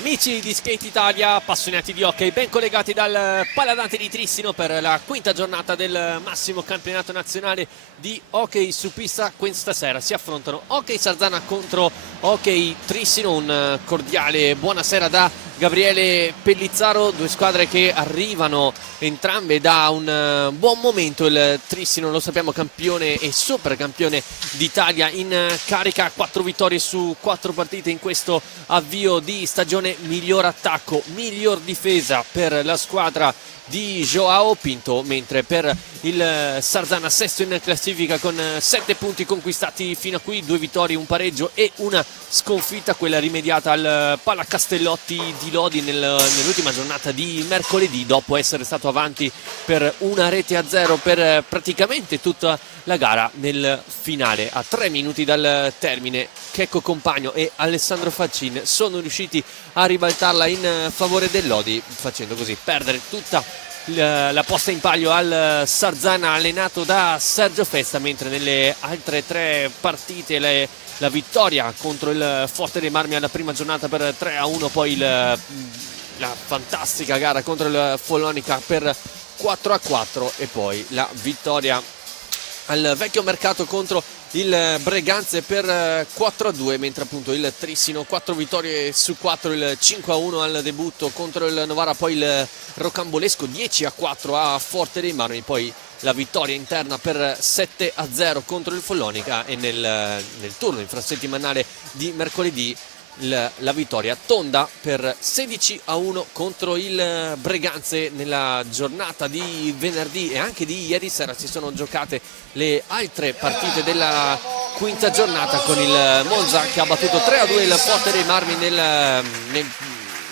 Amici di Skate Italia, appassionati di hockey, ben collegati dal Paladante di Trissino per la quinta giornata del massimo campionato nazionale di hockey su pista. Questa sera si affrontano Hockey Sarzana contro Hockey Trissino. Un cordiale buonasera da Gabriele Pellizzaro, due squadre che arrivano entrambe da un buon momento. Il Trissino, lo sappiamo, campione e super campione d'Italia in carica, 4 vittorie su 4 partite in questo avvio di stagione. Miglior attacco, miglior difesa per la squadra di Joao Pinto, mentre per il Sarzana sesto in classifica con 7 punti conquistati fino a qui, 2 vittorie, un pareggio e una sconfitta, quella rimediata al Palacastellotti di Lodi nell'ultima giornata di mercoledì, dopo essere stato avanti per 1-0 per praticamente tutta la gara. Nel finale, a 3 minuti dal termine, Checco Compagno e Alessandro Faccin sono riusciti a ribaltarla in favore del Lodi, facendo così perdere tutta la posta in palio al Sarzana allenato da Sergio Festa, mentre nelle altre 3 partite la vittoria contro il Forte dei Marmi alla prima giornata per 3-1, poi la fantastica gara contro il Follonica per 4-4 e poi la vittoria al vecchio mercato contro il Breganze per 4-2, mentre appunto il Trissino 4 vittorie su 4, il 5-1 al debutto contro il Novara, poi il rocambolesco 10-4 a Forte dei Marmi, poi la vittoria interna per 7-0 contro il Follonica e nel turno infrasettimanale di mercoledì la vittoria tonda per 16-1 contro il Breganze. Nella giornata di venerdì e anche di ieri sera si sono giocate le altre partite della quinta giornata, con il Monza che ha battuto 3-2 il Forte dei Marmi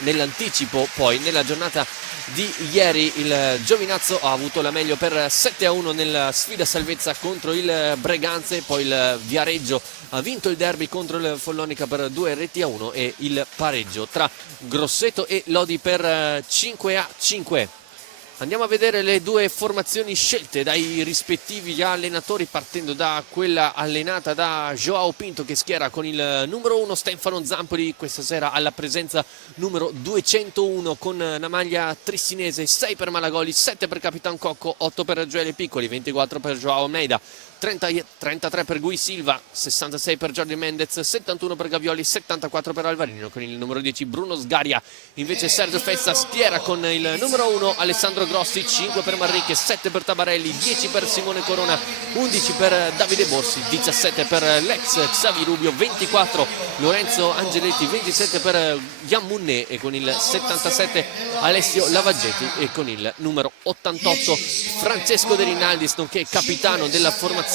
nell'anticipo. Poi nella giornata di ieri il Giovinazzo ha avuto la meglio per 7-1 nella sfida salvezza contro il Breganze, poi il Viareggio ha vinto il derby contro il Follonica per 2-1 e il pareggio tra Grosseto e Lodi per 5-5. Andiamo a vedere le due formazioni scelte dai rispettivi allenatori, partendo da quella allenata da Joao Pinto, che schiera con il numero 1 Stefano Zampoli, questa sera alla presenza numero 201 con la maglia trissinese, 6 per Malagoli, 7 per Capitan Cocco, 8 per Gioele Piccoli, 24 per Joao Almeida, 33 per Gui Silva, 66 per Giorgio Mendez, 71 per Gavioli, 74 per Alvarino. Con il numero 10 Bruno Sgaria invece Sergio Festa schiera con il numero 1 Alessandro Grossi, 5 per Marricche, 7 per Tabarelli, 10 per Simone Corona, 11 per Davide Borsi, 17 per l'ex Xavi Rubio, 24 Lorenzo Angeletti, 27 per Gianmunne e con il 77 Alessio Lavaggetti e con il numero 88 Francesco De Rinaldis, nonché capitano della formazione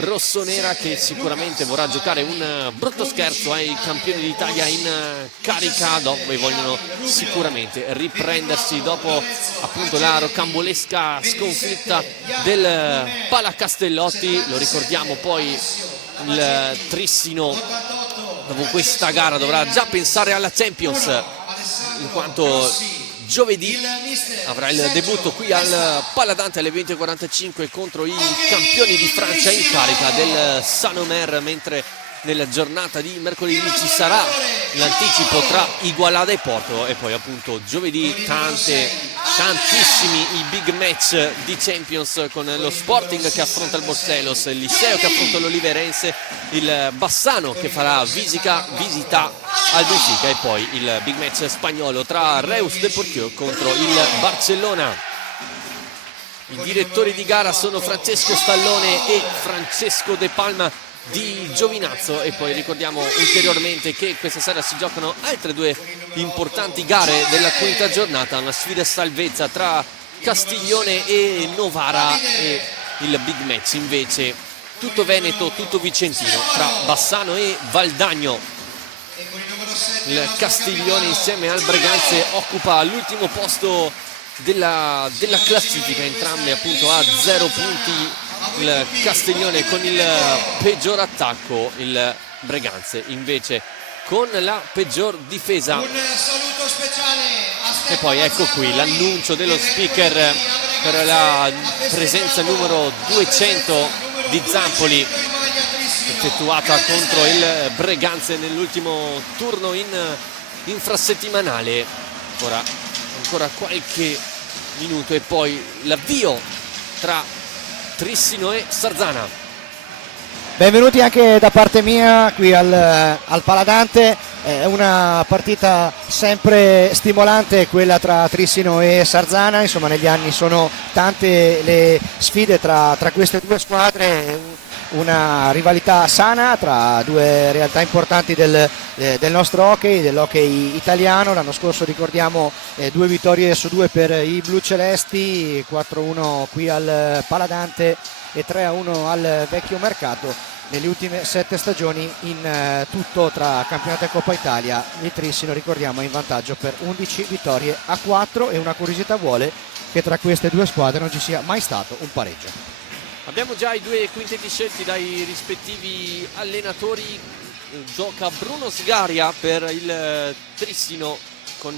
rossonera, che sicuramente vorrà giocare un brutto scherzo ai campioni d'Italia in carica, dove vogliono sicuramente riprendersi dopo appunto la rocambolesca sconfitta del Palacastellotti. Lo ricordiamo, poi il Trissino dopo questa gara dovrà già pensare alla Champions, in quanto giovedì avrà il debutto qui al Paladante alle 20:45 contro i campioni di Francia in carica del Saint-Omer, mentre nella giornata di mercoledì ci sarà l'anticipo tra Igualada e Porto e poi appunto giovedì tantissimi i big match di Champions, con lo Sporting che affronta il Bostellos, il Liceo che affronta l'Oliverense, il Bassano che farà visita al Benfica e poi il big match spagnolo tra Reus Deportivo contro il Barcellona. I direttori di gara sono Francesco Stallone e Francesco De Palma di Giovinazzo, e poi ricordiamo ulteriormente che questa sera si giocano altre 2 importanti gare della quinta giornata, una sfida salvezza tra Castiglione e Novara e il big match invece tutto Veneto, tutto Vicentino tra Bassano e Valdagno. Il Castiglione insieme al Breganze occupa l'ultimo posto della classifica, entrambe appunto a 0 punti. Il Castiglione con il peggior attacco, il Breganze invece con la peggior difesa. E poi ecco qui l'annuncio dello speaker per la presenza numero 200 di Zampoli, effettuata contro il Breganze nell'ultimo turno in infrasettimanale. Ora ancora qualche minuto e poi l'avvio tra Trissino e Sarzana. Benvenuti anche da parte mia qui al Paladante. È una partita sempre stimolante quella tra Trissino e Sarzana, insomma negli anni sono tante le sfide tra queste due squadre, una rivalità sana tra due realtà importanti del nostro hockey, dell'hockey italiano. L'anno scorso ricordiamo 2 vittorie su 2 per i blu celesti, 4-1 qui al Paladante e 3-1 al Vecchio Mercato. Nelle ultime 7 stagioni in tutto tra campionato e Coppa Italia il Trissino, ricordiamo, è in vantaggio per 11 vittorie a 4 e una curiosità vuole che tra queste due squadre non ci sia mai stato un pareggio. Abbiamo già i due quintetti scelti dai rispettivi allenatori. Gioca Bruno Sgaria per il Trissino con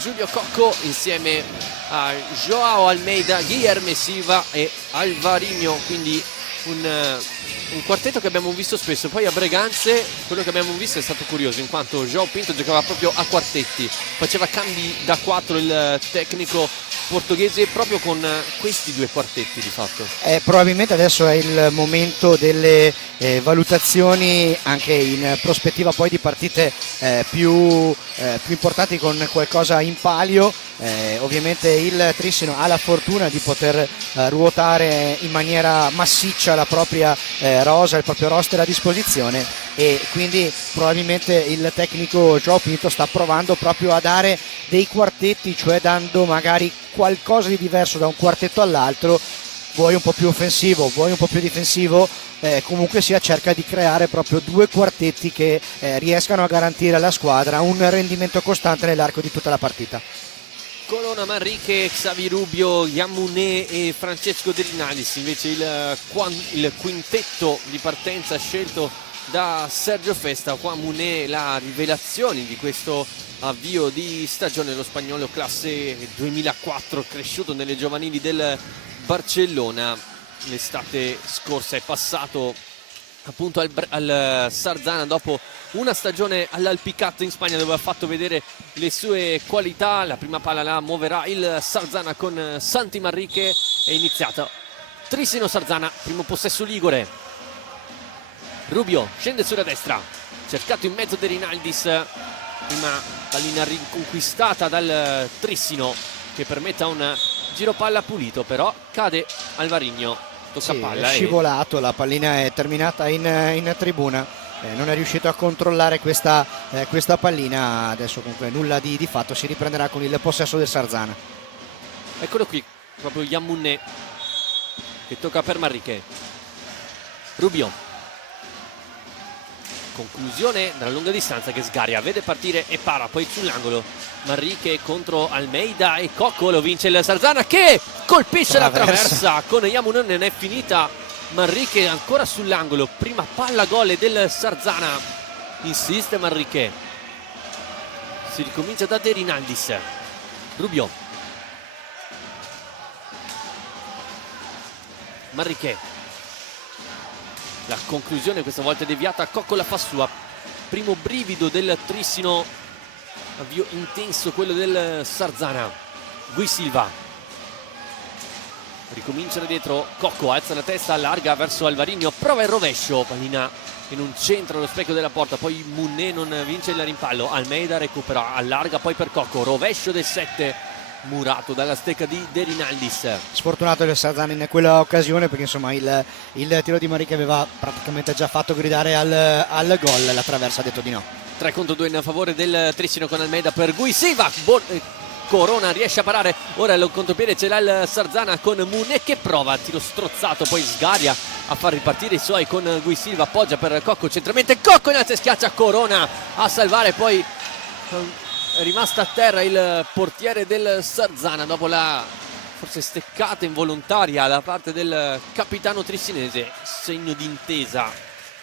Giulio Cocco insieme a Joao Almeida, Guilherme Silva e Alvarinho, quindi un quartetto che abbiamo visto spesso. Poi a Breganze quello che abbiamo visto è stato curioso, in quanto João Pinto giocava proprio a quartetti, faceva cambi da 4 il tecnico portoghese proprio con questi due quartetti di fatto. Probabilmente adesso è il momento delle valutazioni anche in prospettiva poi di partite più importanti con qualcosa in palio. Ovviamente il Trissino ha la fortuna di poter ruotare in maniera massiccia la propria rosa, il proprio roster a disposizione, e quindi probabilmente il tecnico João Pinto sta provando proprio a dare dei quartetti, cioè dando magari qualcosa di diverso da un quartetto all'altro, vuoi un po' più offensivo, vuoi un po' più difensivo, comunque sia cerca di creare proprio due quartetti che riescano a garantire alla squadra un rendimento costante nell'arco di tutta la partita. Corona, Manrique, Xavi Rubio, Yamune e Francesco De Rinaldis invece il quintetto di partenza scelto da Sergio Festa. Yamune, la rivelazione di questo avvio di stagione, lo spagnolo classe 2004, cresciuto nelle giovanili del Barcellona. L'estate scorsa è passato appunto al Sarzana dopo una stagione all'Alpicat in Spagna, dove ha fatto vedere le sue qualità. La prima palla la muoverà il Sarzana con Santi Manrique. È iniziata Trissino Sarzana, primo possesso ligure. Rubio scende sulla destra, cercato in mezzo De Rinaldis, prima pallina riconquistata dal Trissino che permette a un giro palla pulito, però cade Alvarinho. Tocca palla, è scivolato, la pallina è terminata in tribuna, non è riuscito a controllare questa pallina. Adesso comunque nulla di fatto, si riprenderà con il possesso del Sarzana. Eccolo qui, proprio Yamune che tocca per Manrique. Rubio, conclusione dalla lunga distanza che Sgaria vede partire e para poi sull'angolo. Manrique contro Almeida e Cocco, lo vince il Sarzana che colpisce la traversa con Yamune. Non è finita, Manrique ancora sull'angolo, prima palla gol del Sarzana, insiste Manrique, si ricomincia da De Rinaldis. Rubio, Manrique, la conclusione questa volta deviata, Cocco la fa sua. Primo brivido del Trissino, avvio intenso quello del Sarzana. Gui Silva ricomincia da dietro, Cocco alza la testa, allarga verso Alvarinho, prova il rovescio, pallina che non c'entra lo specchio della porta, poi Munné non vince il rimpallo. Almeida recupera, allarga poi per Cocco, rovescio del 7 murato dalla stecca di De Rinaldis. Sfortunato il Sarzana in quella occasione, perché insomma il tiro di Manrique aveva praticamente già fatto gridare al gol, la traversa ha detto di no. 3 contro 2 in favore del Trissino con Almeida per Gui Silva. Corona riesce a parare, ora il contropiede ce l'ha il Sarzana con Munné che prova, tiro strozzato, poi Sgaria a far ripartire i suoi con Gui Silva, appoggia per Cocco centralmente, Cocco in alto e schiaccia Corona a salvare, poi è rimasta a terra il portiere del Sarzana dopo la forse steccata involontaria da parte del capitano trissinese, segno di intesa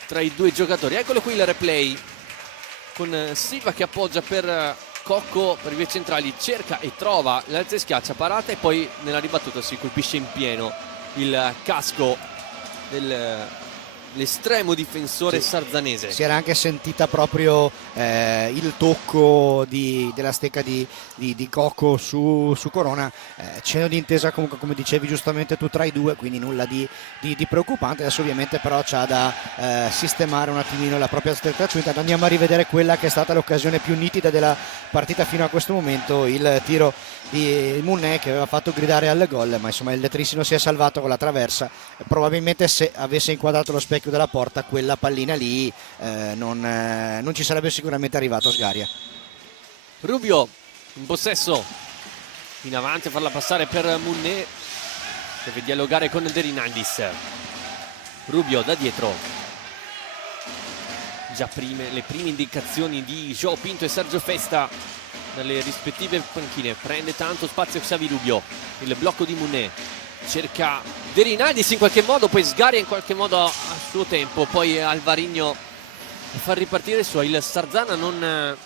tra i due giocatori. Eccolo qui il replay con Silva che appoggia per Cocco per i vie centrali, cerca e trova l'alza e schiaccia, parata, e poi nella ribattuta si colpisce in pieno il casco del l'estremo difensore sarzanese. Si era anche sentita proprio il tocco della stecca di Cocco su Corona, cenno di intesa comunque, come dicevi giustamente tu, tra i due, quindi nulla di preoccupante. Adesso ovviamente però c'ha da sistemare un attimino la propria stecca. Intanto andiamo a rivedere quella che è stata l'occasione più nitida della partita fino a questo momento, il tiro di Munné che aveva fatto gridare al gol, ma insomma il Trissino si è salvato con la traversa. Probabilmente se avesse inquadrato lo specchio della porta quella pallina lì non ci sarebbe sicuramente arrivato Sgaria. Rubio in possesso, in avanti a farla passare per Munné, deve dialogare con De Rinaldis. Rubio da dietro, già le prime indicazioni di João Pinto e Sergio Festa dalle rispettive panchine. Prende tanto spazio Xavi Rubio, il blocco di Munné, cerca De Rinaldis in qualche modo, poi Sgaria in qualche modo a suo tempo, poi Alvarinho a far ripartire i suoi. Il Sarzana non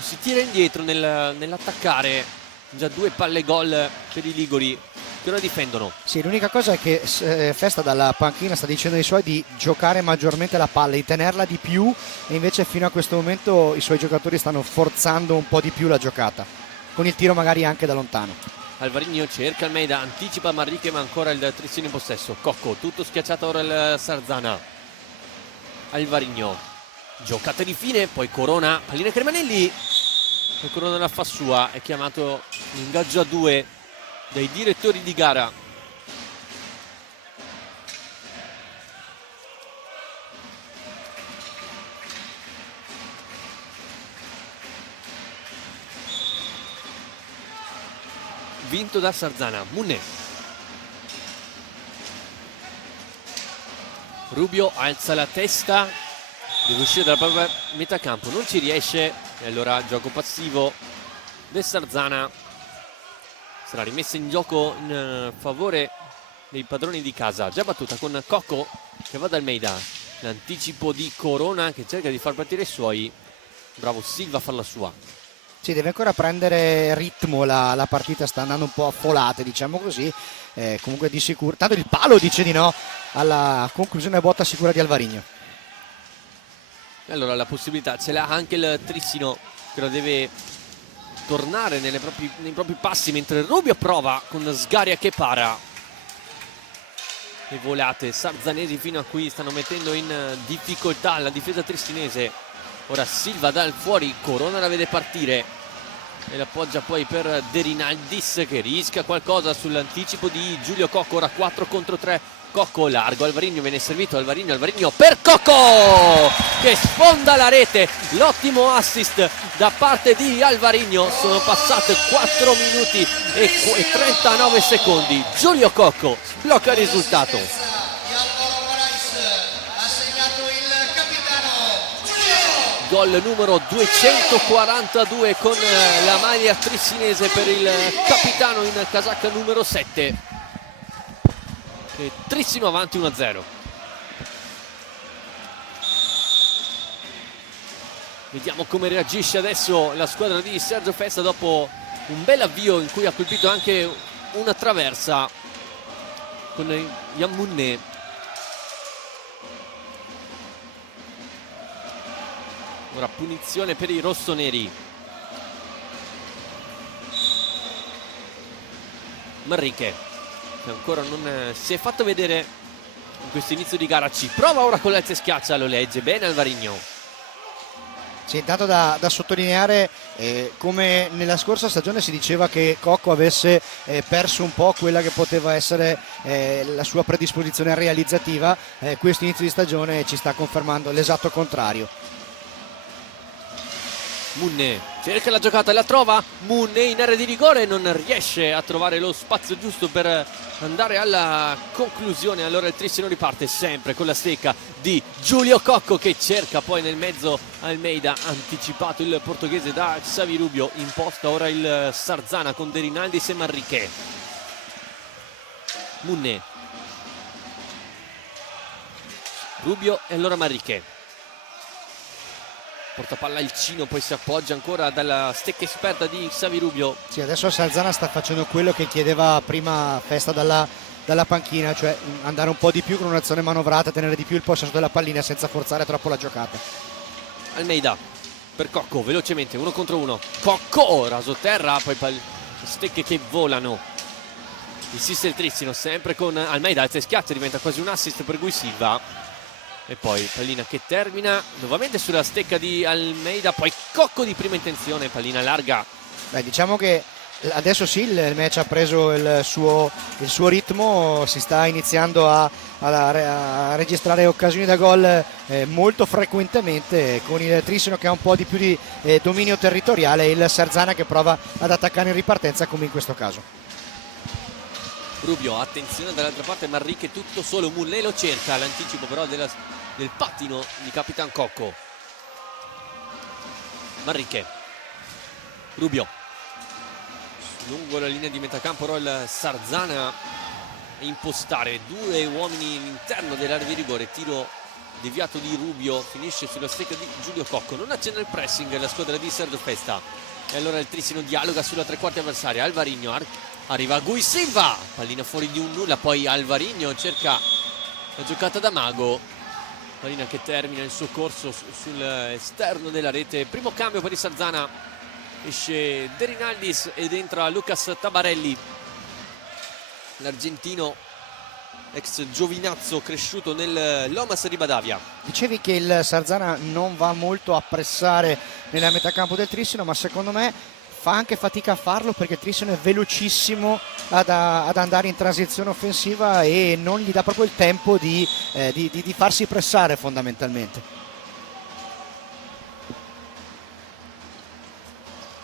si tira indietro nell'attaccare, già 2 palle gol per i liguri che ora difendono. Sì, l'unica cosa è che Festa dalla panchina sta dicendo ai suoi di giocare maggiormente la palla, di tenerla di più, e invece fino a questo momento i suoi giocatori stanno forzando un po' di più la giocata, con il tiro magari anche da lontano. Alvarinho cerca Almeida, anticipa Manrique, ma ancora il Trissino in possesso. Cocco, tutto schiacciato ora il Sarzana. Alvarinho, giocata di fine, poi Corona, pallina che rimane lì e Corona la fa sua. È chiamato ingaggio a 2 dai direttori di gara. Vinto da Sarzana. Munné, Rubio alza la testa, deve uscire dalla propria metà campo, non ci riesce, e allora gioco passivo del Sarzana. Sarà rimessa in gioco in favore dei padroni di casa. Già battuta con Cocco che va da Almeida, l'anticipo di Corona che cerca di far partire i suoi. Bravo Silva a farla sua. Sì, deve ancora prendere ritmo la partita, sta andando un po' a folate, diciamo così. Comunque di sicuro, tanto il palo dice di no alla conclusione botta sicura di Alvarinho. E allora la possibilità ce l'ha anche il Trissino, che lo deve tornare nei propri passi, mentre Rubio prova con Sgaria che para. Le volate sarzanesi fino a qui stanno mettendo in difficoltà la difesa tristinese. Ora Silva dal fuori, Corona la vede partire e l'appoggia poi per De Rinaldis che rischia qualcosa sull'anticipo di Giulio Cocco. Ora 4 contro 3, Cocco largo, Alvarinho viene servito, Alvarinho per Cocco che sfonda la rete. L'ottimo assist da parte di Alvarinho. Sono passate 4 minuti e 39 secondi. Giulio Cocco blocca il risultato. Gol numero 242 con la maglia trissinese per il capitano in casacca numero 7. E Trissino avanti 1-0. Vediamo come reagisce adesso la squadra di Sergio Festa dopo un bel avvio in cui ha colpito anche una traversa con Jan Munné. Ora punizione per i rossoneri. Manrique, che ancora non si è fatto vedere in questo inizio di gara. Ci prova ora con l'alza e schiaccia, lo legge bene Alvarinho. Sì, intanto da sottolineare come nella scorsa stagione si diceva che Cocco avesse perso un po' quella che poteva essere la sua predisposizione realizzativa. Questo inizio di stagione ci sta confermando l'esatto contrario. Munné cerca la giocata, la trova. Munné in area di rigore, non riesce a trovare lo spazio giusto per andare alla conclusione. Allora il Trissino riparte sempre con la stecca di Giulio Cocco che cerca poi nel mezzo Almeida, anticipato il portoghese da Xavi Rubio. Imposta ora il Sarzana con De Rinaldis e Manrique. Munné, Rubio e allora Manrique. Porta palla il Cino, poi si appoggia ancora dalla stecca esperta di Xavi Rubio. Sì, adesso Sarzana sta facendo quello che chiedeva prima Festa dalla dalla panchina, cioè andare un po' di più con un'azione manovrata, tenere di più il possesso della pallina senza forzare troppo la giocata. Almeida per Cocco, velocemente, 1 contro 1. Cocco, raso terra, poi stecche che volano. Insiste il Trissino, sempre con Almeida, alza e schiaccia, diventa quasi un assist per Gui Silva. E poi pallina che termina nuovamente sulla stecca di Almeida, poi Cocco di prima intenzione, pallina larga. Beh, diciamo che adesso sì, il match ha preso il suo ritmo, si sta iniziando a registrare occasioni da gol molto frequentemente, con il Trissino che ha un po' di più di dominio territoriale e il Sarzana che prova ad attaccare in ripartenza come in questo caso. Rubio, attenzione dall'altra parte, Manrique tutto solo, Mullet lo cerca, l'anticipo però del pattino di Capitan Cocco. Manrique, Rubio, lungo la linea di metacampo, però il Sarzana impostare 2 uomini all'interno dell'area di rigore, tiro deviato di Rubio, finisce sulla stecca di Giulio Cocco, non accenna il pressing la squadra di Sergio Festa, e allora il Trissino dialoga sulla tre quarti avversaria. Alvarino arriva Gui Silva, pallina fuori di un nulla, poi Alvarino cerca la giocata da mago, pallina che termina il suo corso sull'esterno della rete. Primo cambio per il Sarzana, esce De Rinaldis ed entra Lucas Tabarelli, l'argentino ex Giovinazzo cresciuto nel Lomas Ribadavia. Dicevi che il Sarzana non va molto a pressare nella metacampo del Trissino, ma secondo me fa anche fatica a farlo perché il Trissino è velocissimo ad andare in transizione offensiva e non gli dà proprio il tempo di farsi pressare fondamentalmente.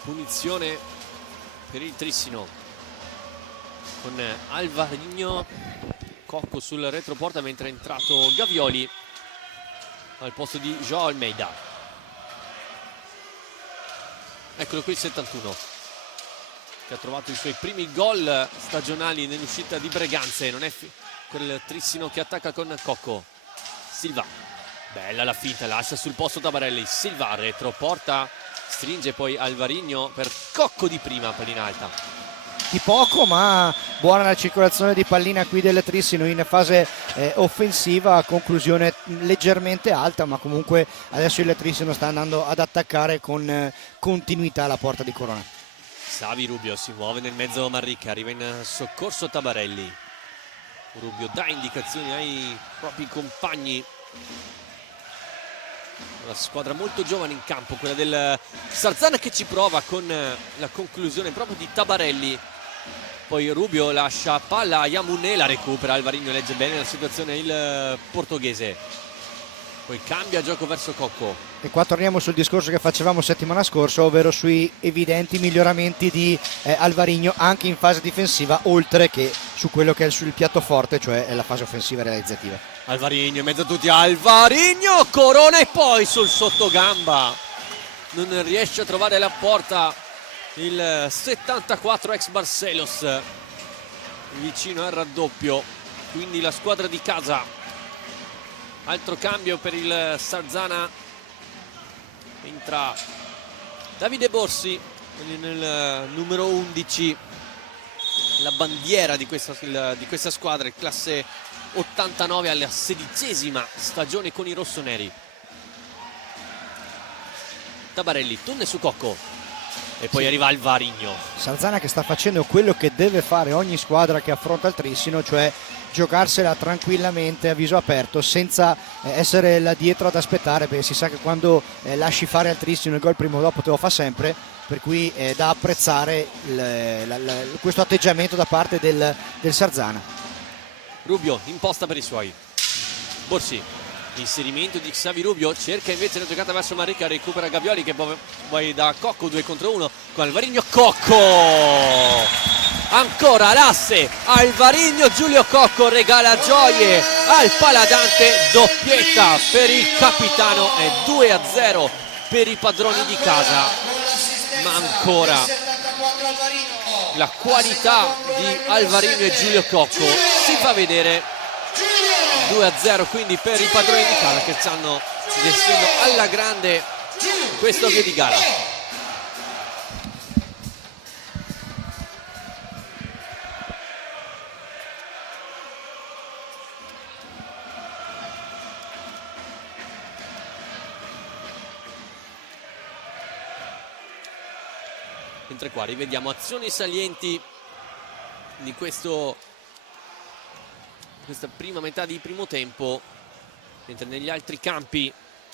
Punizione per il Trissino con Alvarino, Cocco sul retroporta mentre è entrato Gavioli al posto di João Almeida. Eccolo qui il 71 che ha trovato i suoi primi gol stagionali nell'uscita di Breganze. Non è quel Trissino che attacca con Cocco. Silva, bella la finta, lascia sul posto Tabarelli. Silva retroporta, stringe poi Alvarino per Cocco di prima, pallina alta. Di poco, ma buona la circolazione di pallina qui del Trissino in fase offensiva, conclusione leggermente alta, ma comunque adesso il Trissino sta andando ad attaccare con continuità la porta di Corona. Savi Rubio si muove nel mezzo, Manrique arriva in soccorso Tabarelli. Rubio dà indicazioni ai propri compagni. Una squadra molto giovane in campo, quella del Sarzana, che ci prova con la conclusione proprio di Tabarelli. Poi Rubio lascia palla a Yamunè, la recupera, Alvarino legge bene la situazione il portoghese. Poi cambia gioco verso Cocco. E qua torniamo sul discorso che facevamo settimana scorsa, ovvero sui evidenti miglioramenti di Alvarino anche in fase difensiva, oltre che su quello che è sul piatto forte, cioè la fase offensiva e realizzativa. Alvarino in mezzo a tutti, Alvarino, Corona e poi sul sottogamba non riesce a trovare la porta il 74 ex Barcelos, vicino al raddoppio, quindi la squadra di casa. Altro cambio per il Sarzana, entra Davide Borsi nel numero 11, la bandiera di questa squadra, classe 89 alla 16ª stagione con i rossoneri. Tabarelli, tonne su Cocco e poi arriva Alvarino. Sarzana che sta facendo quello che deve fare ogni squadra che affronta il Trissino, cioè giocarsela tranquillamente a viso aperto senza essere là dietro ad aspettare, perché si sa che quando lasci fare al Trissino il gol prima o dopo te lo fa sempre, per cui è da apprezzare questo atteggiamento da parte del Sarzana. Rubio imposta per i suoi, Borsi, inserimento di Xavi Rubio, cerca invece la giocata verso Manrique, recupera Gavioli che poi da Cocco, 2 contro 1 con Alvarino. Cocco ancora l'asse, Alvarino, Giulio Cocco regala gioie al Paladante, doppietta per il capitano e 2-0 per i padroni di casa. Ma ancora la qualità di Alvarino e Giulio Cocco si fa vedere. 2-0 quindi per i padroni di casa che stanno gestendo alla grande questo avvio di gara. mentre qua rivediamo azioni salienti di questa prima metà di primo tempo, mentre negli altri campi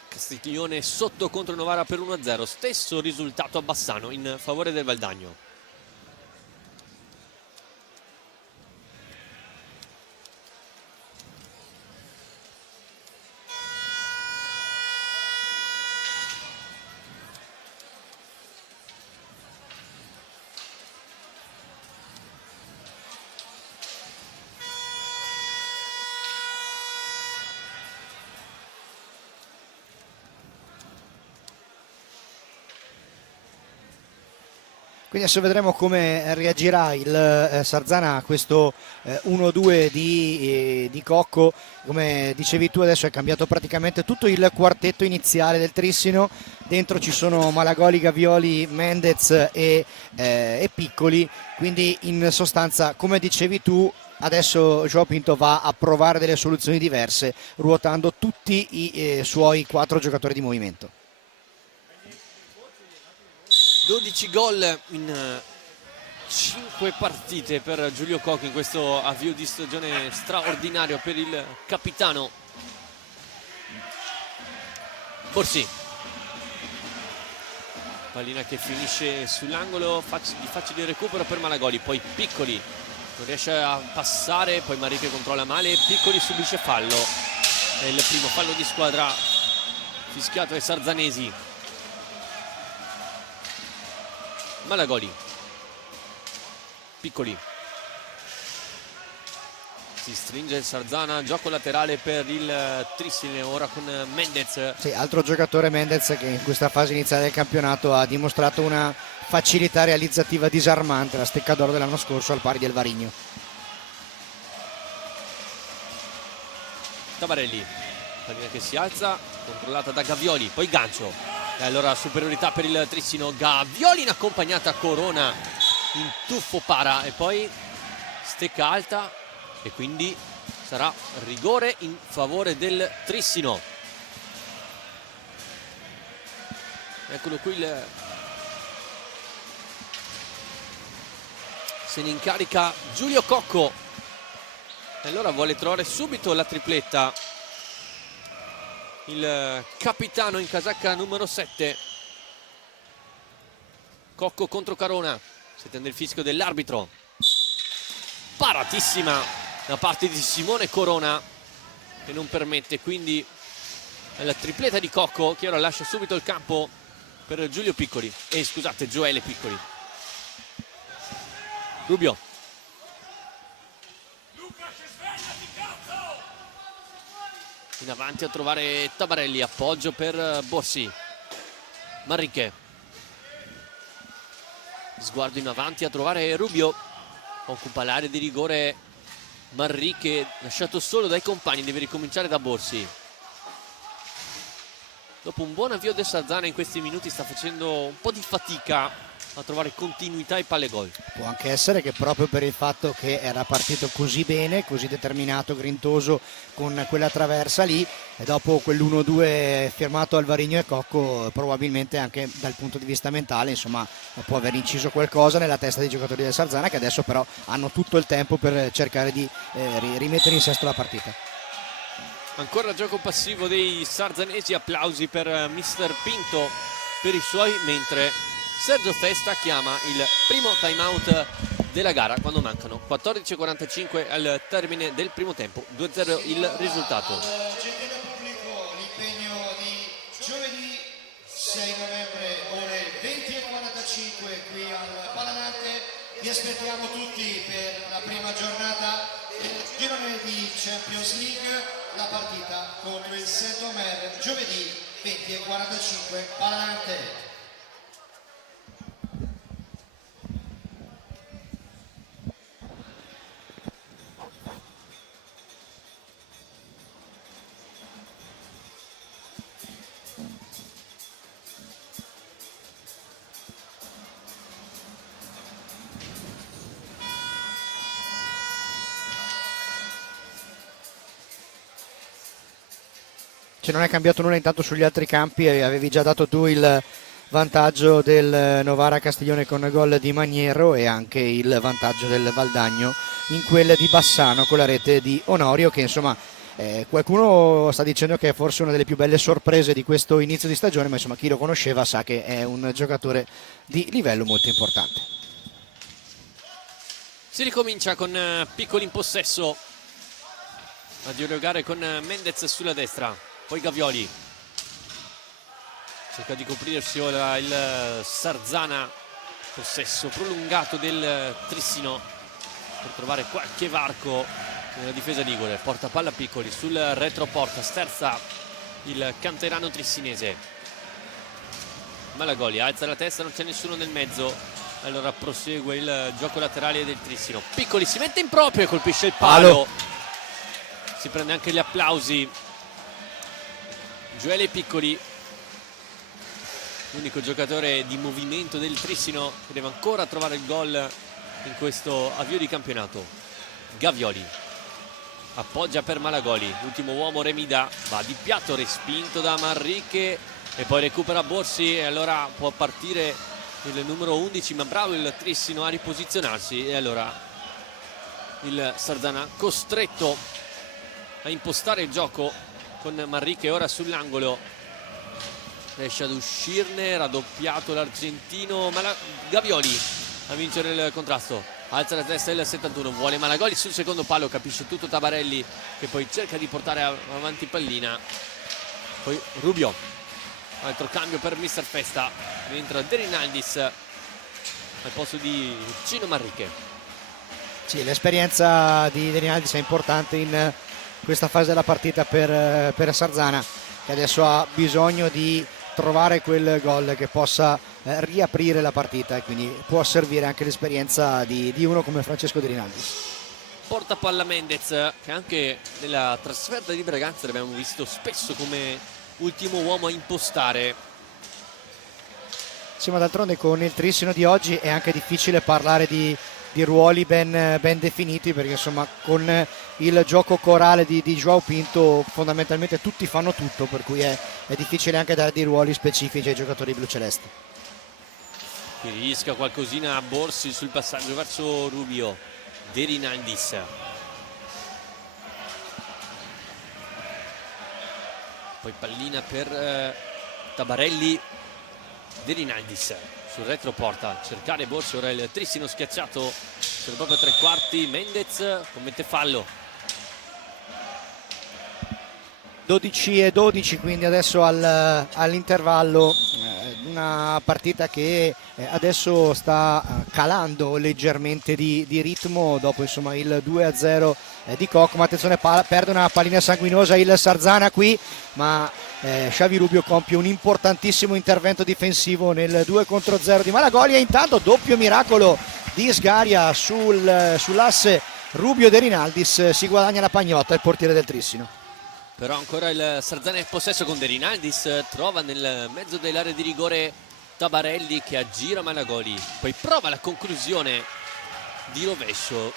Castiglione sotto contro Novara per 1-0, stesso risultato a Bassano in favore del Valdagno. Quindi adesso vedremo come reagirà il Sarzana a questo 1-2 di Cocco. Come dicevi tu, adesso è cambiato praticamente tutto il quartetto iniziale del Trissino. Dentro ci sono Malagoli, Gavioli, Mendez e Piccoli, quindi in sostanza, come dicevi tu, adesso Joao Pinto va a provare delle soluzioni diverse, ruotando tutti i suoi 4 giocatori di movimento. 12 gol in 5 partite per Giulio Cocco in questo avvio di stagione straordinario per il capitano. Borsi, pallina che finisce sull'angolo di facile recupero per Malagoli, poi Piccoli non riesce a passare, poi Mariche controlla male, Piccoli subisce fallo, è il primo fallo di squadra fischiato ai sarzanesi. Malagoli, Piccoli, si stringe il Sarzana, gioco laterale per il Trissine ora con Mendez. Sì, altro giocatore, Mendez, che in questa fase iniziale del campionato ha dimostrato una facilità realizzativa disarmante, la stecca d'oro dell'anno scorso al pari del Varigno. Tabarelli, pallina che si alza, controllata da Gavioli, poi gancio. E allora superiorità per il Trissino, Gavioli in accompagnata Corona in tuffo para e poi stecca alta e quindi sarà rigore in favore del Trissino. Eccolo qui se ne incarica Giulio Cocco e allora vuole trovare subito la tripletta il capitano in casacca numero 7. Cocco contro Carona, si tende il fischio dell'arbitro, paratissima da parte di Simone Corona che non permette, quindi la tripletta di Cocco che ora lascia subito il campo per Giulio Piccoli, scusate, Gioele Piccoli. Rubio, in avanti a trovare Tabarelli, appoggio per Borsi, Manrique, sguardo in avanti a trovare Rubio, occupa l'area di rigore Manrique, lasciato solo dai compagni, deve ricominciare da Borsi. Dopo un buon avvio del Sarzana in questi minuti sta facendo un po' di fatica a trovare continuità e palle gol. Può anche essere che proprio per il fatto che era partito così bene, così determinato, grintoso con quella traversa lì, e dopo quell'1-2 firmato al Varigno e Cocco, probabilmente anche dal punto di vista mentale, insomma, può aver inciso qualcosa nella testa dei giocatori del Sarzana, che adesso però hanno tutto il tempo per cercare di rimettere in sesto la partita. Ancora gioco passivo dei sarzanesi, applausi per mister Pinto per i suoi, mentre Sergio Festa chiama il primo time out della gara quando mancano 14:45 al termine del primo tempo, 2-0 il risultato. Gentile pubblico, l'impegno di giovedì 6 novembre ore 20:45 qui al Paladante. Vi aspettiamo tutti per la prima giornata del girone di Champions League, la partita contro il Saint-Omer giovedì 20:45 Paladante. Non è cambiato nulla intanto sugli altri campi, avevi già dato tu il vantaggio del Novara Castiglione con gol di Maniero e anche il vantaggio del Valdagno in quel di Bassano con la rete di Onorio, che insomma qualcuno sta dicendo che è forse una delle più belle sorprese di questo inizio di stagione, ma insomma chi lo conosceva sa che è un giocatore di livello molto importante. Si ricomincia con Piccoli in possesso a dialogare con Mendez sulla destra, poi Gavioli cerca di coprirsi ora il Sarzana, possesso prolungato del Trissino per trovare qualche varco nella difesa ligure. Porta palla Piccoli sul retroporta, sterza il canterano trissinese. Malagoli alza la testa, non c'è nessuno nel mezzo, allora prosegue il gioco laterale del Trissino. Piccoli si mette in proprio e colpisce il palo. Si prende anche gli applausi Gioele Piccoli, l'unico giocatore di movimento del Trissino che deve ancora trovare il gol in questo avvio di campionato. Gavioli appoggia per Malagoli, l'ultimo uomo Remida, va di piatto, respinto da Manrique e poi recupera Borsi e allora può partire il numero 11, ma bravo il Trissino a riposizionarsi e allora il Sarzana costretto a impostare il gioco con Manrique ora sull'angolo, riesce ad uscirne, raddoppiato l'argentino, ma Gavioli a vincere il contrasto, alza la testa il 71, vuole Malagoli sul secondo palo, capisce tutto Tabarelli che poi cerca di portare avanti pallina, poi Rubio, altro cambio per Mister Festa, mentre De Rinaldis al posto di Cino Manrique. Sì, l'esperienza di De Rinaldis è importante in questa fase della partita per Sarzana, che adesso ha bisogno di trovare quel gol che possa riaprire la partita e quindi può servire anche l'esperienza di uno come Francesco De Rinaldis. Porta palla Mendez, che anche nella trasferta di Braganza l'abbiamo visto spesso come ultimo uomo a impostare. Sì, ma d'altronde con il Trissino di oggi è anche difficile parlare di ruoli ben definiti, perché insomma con il gioco corale di João Pinto fondamentalmente tutti fanno tutto, per cui è difficile anche dare dei ruoli specifici ai giocatori blucelesti. Rischia qualcosina a Borsi sul passaggio verso Rubio. De Rinaldis, poi pallina per Tabarelli. De Rinaldis sul retroporta, cercare Borsi, ora il Trissino schiacciato per proprio tre quarti. Mendez commette fallo. 12-12 quindi adesso all'intervallo, una partita che adesso sta calando leggermente di ritmo dopo insomma il 2-0 di Koch, ma attenzione, perde una pallina sanguinosa il Sarzana qui, ma Xavi Rubio compie un importantissimo intervento difensivo nel 2-0 di Malagoli e intanto doppio miracolo di Sgaria sull'asse Rubio De Rinaldis, si guadagna la pagnotta il portiere del Trissino. Però ancora il Sarzana in possesso con De Rinaldis, trova nel mezzo dell'area di rigore Tabarelli che aggira Malagoli, poi prova la conclusione di rovescio.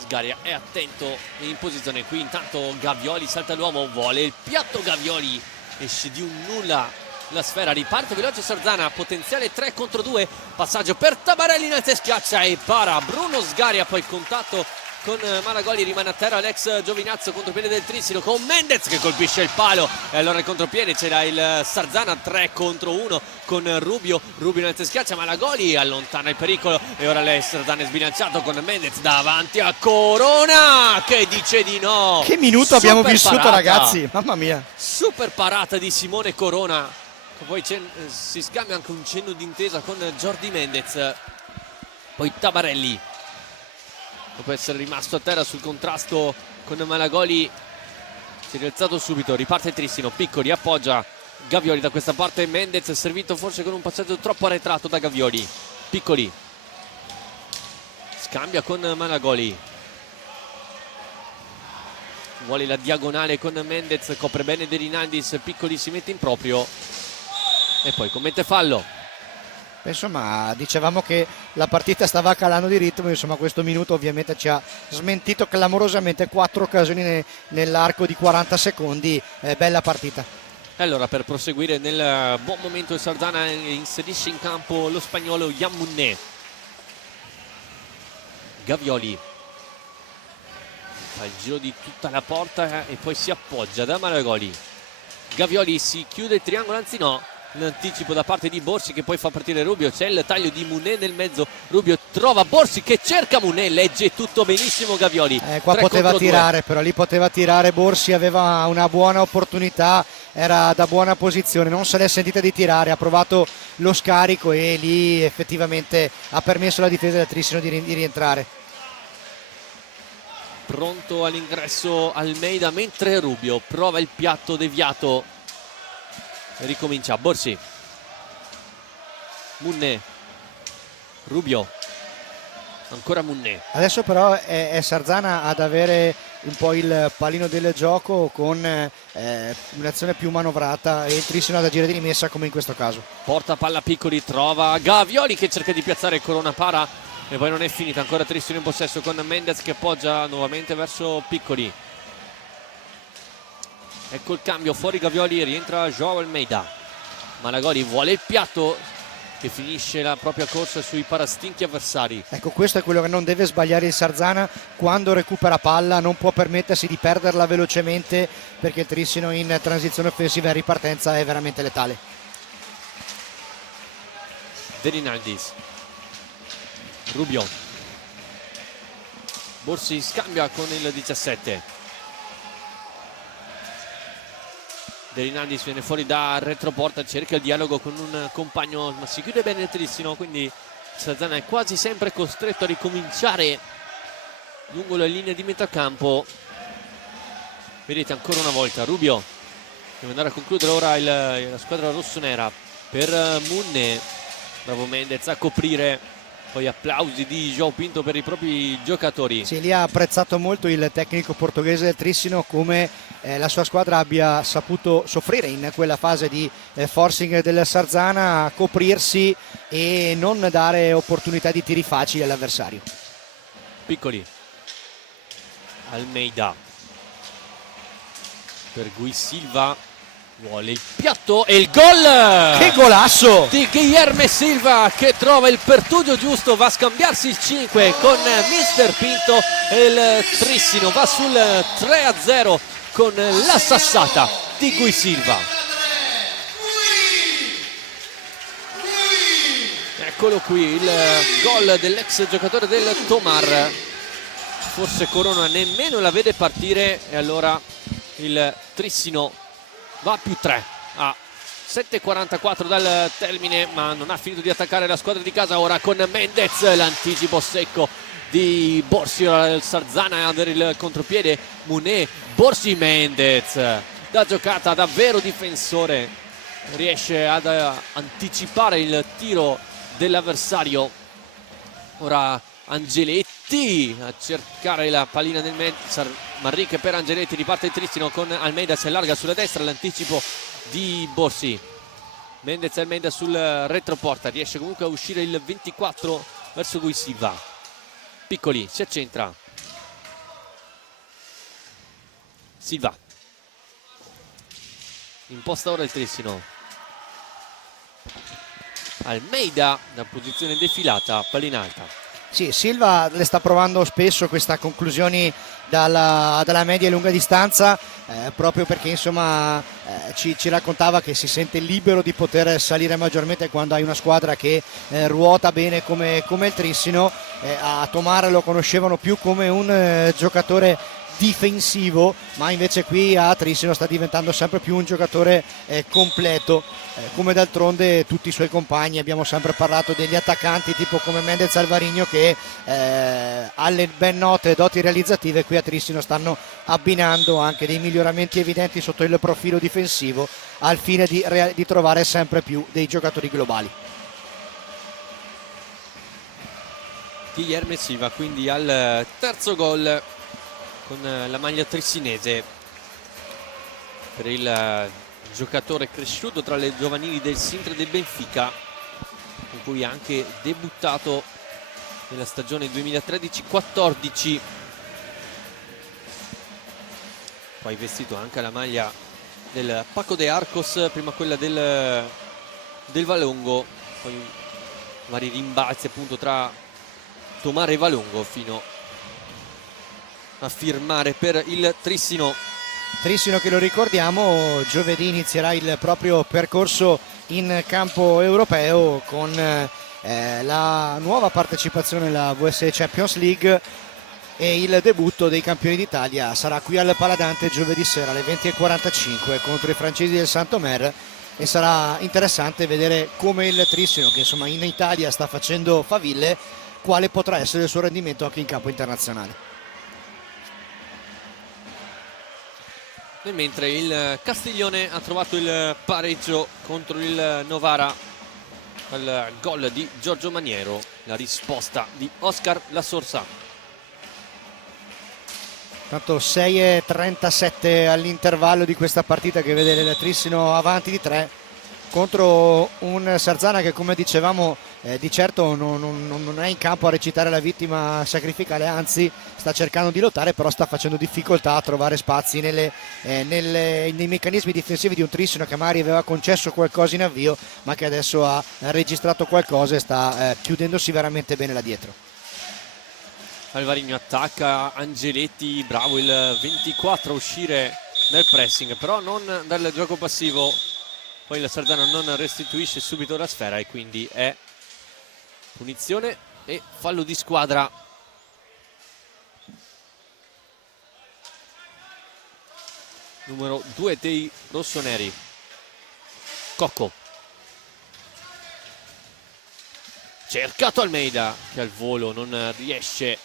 Sgaria è attento in posizione qui, intanto Gavioli salta l'uomo, vuole il piatto Gavioli, esce di un nulla la sfera, riparte veloce Sarzana, potenziale 3 contro 2, passaggio per Tabarelli in alta e schiaccia e para Bruno Sgaria, poi contatto con Malagoli, rimane a terra l'ex Giovinazzo, contropiede del Trissino con Mendez che colpisce il palo e allora il contropiede c'era il Sarzana, 3 contro 1 con Rubio in alta e schiaccia, Malagoli allontana il pericolo e ora il Sarzana è sbilanciato con Mendez davanti a Corona che dice di no. Che minuto abbiamo vissuto ragazzi, mamma mia, super parata di Simone Corona, poi si scambia anche un cenno d'intesa con Jordi Mendez, poi Tabarelli dopo essere rimasto a terra sul contrasto con Malagoli si è rialzato subito, riparte il Trissino, Piccoli appoggia Gavioli da questa parte, Mendez è servito forse con un passaggio troppo arretrato da Gavioli, Piccoli scambia con Malagoli, vuole la diagonale con Mendez, copre bene De Rinaldis, Piccoli si mette in proprio e poi commette fallo. Insomma, dicevamo che la partita stava calando di ritmo, insomma questo minuto ovviamente ci ha smentito clamorosamente, 4 occasioni nell'arco di 40 secondi, bella partita. E allora, per proseguire nel buon momento il Sarzana, inserisce in campo lo spagnolo Jan Munné. Gavioli fa il giro di tutta la porta e poi si appoggia da Malagoli. Gavioli si chiude il triangolo, anzi no, l'anticipo da parte di Borsi che poi fa partire Rubio. C'è il taglio di Munné nel mezzo, Rubio trova Borsi che cerca Munné, legge tutto benissimo Gavioli. Qua 3 poteva contro 2. tirare, però lì poteva tirare, Borsi aveva una buona opportunità, era da buona posizione, non se l'è sentita di tirare, ha provato lo scarico e lì effettivamente ha permesso alla difesa del Trissino di rientrare. Pronto all'ingresso Almeida, mentre Rubio prova il piatto deviato. Ricomincia Borsi, Munné, Rubio, ancora Munné. Adesso però è Sarzana ad avere un po' il pallino del gioco con un'azione più manovrata e il Trissino ad agire di rimessa come in questo caso. Porta palla Piccoli, trova Gavioli che cerca di piazzare Corona Para e poi non è finita, ancora Trissino in possesso con Mendez che appoggia nuovamente verso Piccoli. Ecco il cambio, fuori Gavioli, rientra Joao Almeida. Malagoli vuole il piatto che finisce la propria corsa sui parastinchi avversari. Ecco, questo è quello che non deve sbagliare il Sarzana quando recupera palla, non può permettersi di perderla velocemente perché il Trissino in transizione offensiva e in ripartenza è veramente letale. De Rinaldis, Rubio, Borsi scambia con il 17. De Rinaldis viene fuori da retroporta, cerca il dialogo con un compagno ma si chiude bene il Trissino, quindi Sarzana è quasi sempre costretto a ricominciare lungo le linee di metà campo. Vedete ancora una volta Rubio deve andare a concludere ora la squadra rossonera per Munné. Bravo Mendez a coprire, poi applausi di João Pinto per i propri giocatori. Sì, lì ha apprezzato molto il tecnico portoghese del Trissino come la sua squadra abbia saputo soffrire in quella fase di forcing del Sarzana, coprirsi e non dare opportunità di tiri facili all'avversario. Piccoli, Almeida per Gui Silva, vuole il piatto e il gol! Che golasso! Di Guilherme Silva che trova il pertudio giusto, va a scambiarsi il 5 con Mister Pinto e il Trissino va sul 3-0 con la sassata di Gui Silva. Eccolo qui il gol dell'ex giocatore del Tomar. Forse Corona nemmeno la vede partire e allora il Trissino va a più 3 a 7:44 dal termine, ma non ha finito di attaccare la squadra di casa. Ora con Mendez, l'anticipo secco di Borsi, il Sarzana a avere il contropiede. Munné, Borsi, Mendez da giocata davvero difensore, riesce ad anticipare il tiro dell'avversario. Ora Angeletti a cercare la pallina nel mezzo, Manrique per Angeletti, riparte il Trissino con Almeida, si allarga sulla destra, l'anticipo di Borsi. Mendez e Almeida sul retroporta, riesce comunque a uscire il 24 verso Gui Silva. Piccoli, si accentra Silva, imposta ora il Trissino. Almeida da posizione defilata, pallina alta. Sì, Silva le sta provando spesso queste conclusioni dalla media e lunga distanza, proprio perché insomma ci raccontava che si sente libero di poter salire maggiormente quando hai una squadra che ruota bene come il Trissino. A Tomar lo conoscevano più come un giocatore difensivo, ma invece qui a Trissino sta diventando sempre più un giocatore completo, come d'altronde tutti i suoi compagni. Abbiamo sempre parlato degli attaccanti tipo come Mendez Alvarinho che alle ben note doti realizzative qui a Trissino stanno abbinando anche dei miglioramenti evidenti sotto il profilo difensivo al fine di trovare sempre più dei giocatori globali. Guilherme Silva quindi al terzo gol con la maglia trissinese per il giocatore cresciuto tra le giovanili del Sintra del Benfica, con cui ha anche debuttato nella stagione 2013-14, poi vestito anche la maglia del Paco de Arcos, prima quella del Valongo, poi vari rimbalzi appunto tra Tomare e Valongo fino a firmare per il Trissino. Trissino che, lo ricordiamo, giovedì inizierà il proprio percorso in campo europeo con la nuova partecipazione alla VSE Champions League, e il debutto dei campioni d'Italia sarà qui al Paladante giovedì sera alle 20:45 contro i francesi del Saint-Omer, e sarà interessante vedere come il Trissino, che insomma in Italia sta facendo faville, quale potrà essere il suo rendimento anche in campo internazionale. E mentre il Castiglione ha trovato il pareggio contro il Novara al gol di Giorgio Maniero, la risposta di Oscar La Sorsa. Tanto 6:37 all'intervallo di questa partita, che vede il Trissino avanti di 3 contro un Sarzana che, come dicevamo, di certo non è in campo a recitare la vittima sacrificale, anzi sta cercando di lottare, però sta facendo difficoltà a trovare spazi nei meccanismi difensivi di un Trissino che magari aveva concesso qualcosa in avvio, ma che adesso ha registrato qualcosa e sta chiudendosi veramente bene là dietro. Alvarino attacca, Angeletti, bravo il 24 a uscire dal pressing, però non dal gioco passivo. Poi la Sarzana non restituisce subito la sfera e quindi è punizione e fallo di squadra. Numero 2 dei rossoneri. Cocco. Cercato Almeida, che al volo non riesce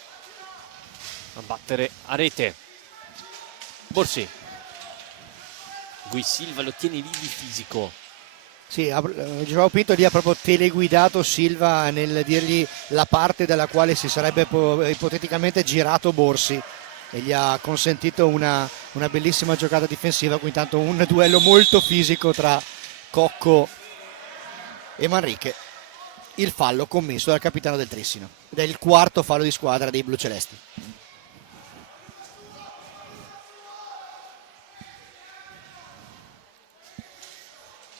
a battere a rete. Borsi. Gui Silva lo tiene lì di fisico. Sì, Gioao Pinto gli ha proprio teleguidato Silva nel dirgli la parte dalla quale si sarebbe ipoteticamente girato Borsi, e gli ha consentito una bellissima giocata difensiva. Qui intanto un duello molto fisico tra Cocco e Manrique. Il fallo commesso dal capitano del Trissino, ed è il quarto fallo di squadra dei blucelesti.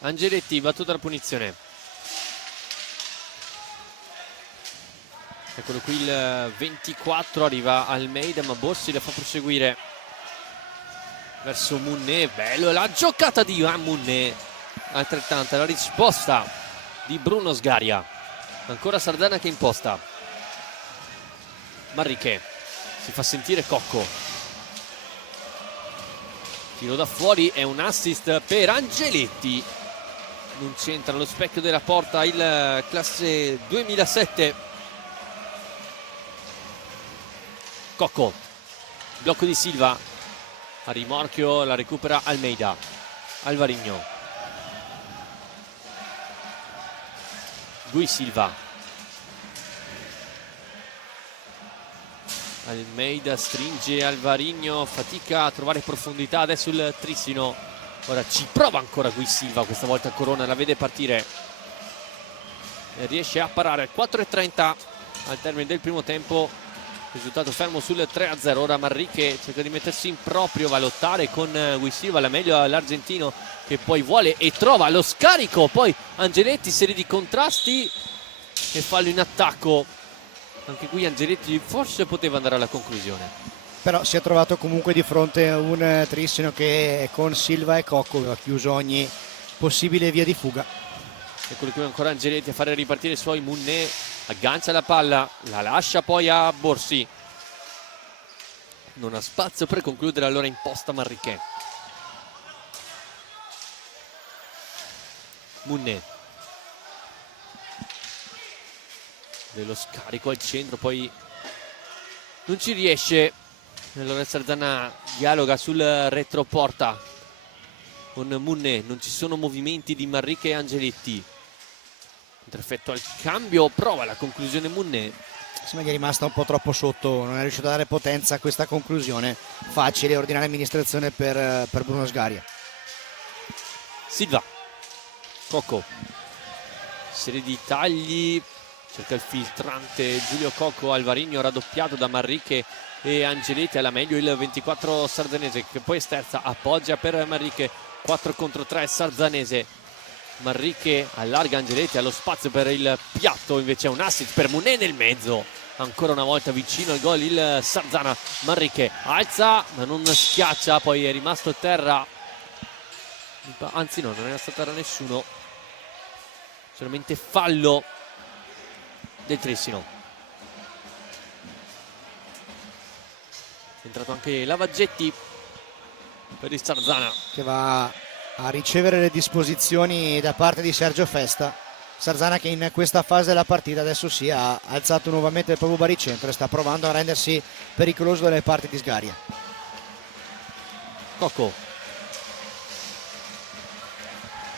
Angeletti, battuta la punizione. Eccolo qui il 24, arriva Almeida, ma Borsi la fa proseguire verso Munné. Bello, la giocata di Ivan Munné, altrettanta la risposta di Bruno Sgaria. Ancora Sardana che imposta. Manrique, si fa sentire Cocco. Tiro da fuori, è un assist per Angeletti. Non c'entra lo specchio della porta il classe 2007. Cocco, blocco di Silva, a rimorchio la recupera Almeida. Alvarino, Gui Silva, Almeida stringe Alvarino, fatica a trovare profondità. Adesso il Trissino, ora ci prova ancora Gui Silva, questa volta Corona la vede partire e riesce a parare. 4:30 al termine del primo tempo, risultato fermo sul 3-0. Ora Manrique cerca di mettersi in proprio, va a lottare con Gui Silva, la meglio all'argentino, che poi vuole e trova lo scarico. Poi Angeletti, serie di contrasti e fallo in attacco. Anche qui Angeletti forse poteva andare alla conclusione, però si è trovato comunque di fronte a un Trissino che con Silva e Cocco aveva chiuso ogni possibile via di fuga. Eccolo qui ancora Angeletti a fare ripartire i suoi. Munné aggancia la palla, la lascia poi a Borsi, non ha spazio per concludere, allora imposta Manrique. Munné, dello scarico al centro, poi non ci riesce. Allora Sarzana dialoga sul retroporta con Munné, non ci sono movimenti di Manrique e Angeletti. Effettua il cambio, prova la conclusione Munné. Sembra che è rimasta un po' troppo sotto, non è riuscito a dare potenza a questa conclusione. Facile ordinare amministrazione per Bruno Sgaria. Silva, Cocco, serie di tagli, cerca il filtrante Giulio Cocco. Alvarino raddoppiato da Manrique e Angeletti, alla meglio il 24 sardanese, che poi sterza, appoggia per Manrique, 4 contro 3 sarzanese. Manrique allarga Angeletti, allo spazio per il piatto, invece è un assist per Muné nel mezzo. Ancora una volta vicino al gol il Sarzana. Manrique alza ma non schiaccia, poi è rimasto a terra, anzi no, non è stato a terra nessuno, solamente fallo del Trissino. È entrato anche Lavaggetti per il Sarzana, che va a ricevere le disposizioni da parte di Sergio Festa. Sarzana che in questa fase della partita adesso si ha alzato nuovamente il proprio baricentro e sta provando a rendersi pericoloso dalle parti di Sgaria. Cocco.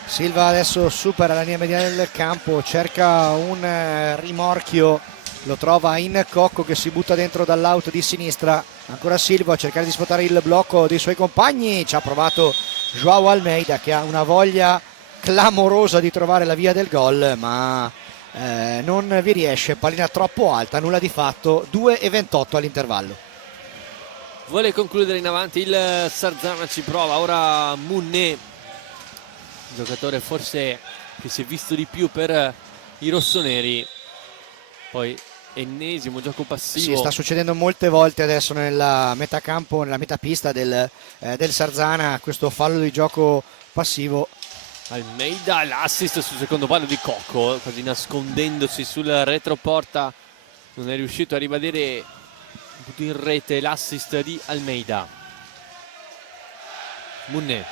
Silva adesso supera la linea mediana del campo, cerca un rimorchio, lo trova in Cocco che si butta dentro dall'auto di sinistra. Ancora Silva a cercare di sfruttare il blocco dei suoi compagni, ci ha provato Joao Almeida che ha una voglia clamorosa di trovare la via del gol, ma non vi riesce, pallina troppo alta, nulla di fatto. 2:28 all'intervallo. Vuole concludere in avanti il Sarzana, ci prova ora Muné, giocatore forse che si è visto di più per i rossoneri. Poi ennesimo gioco passivo. Sì, sta succedendo molte volte adesso nella metà campo, nella metà pista del Sarzana, questo fallo di gioco passivo. Almeida, l'assist sul secondo palo di Cocco, quasi nascondendosi sul retroporta, non è riuscito a ribadire in rete l'assist di Almeida. Muné,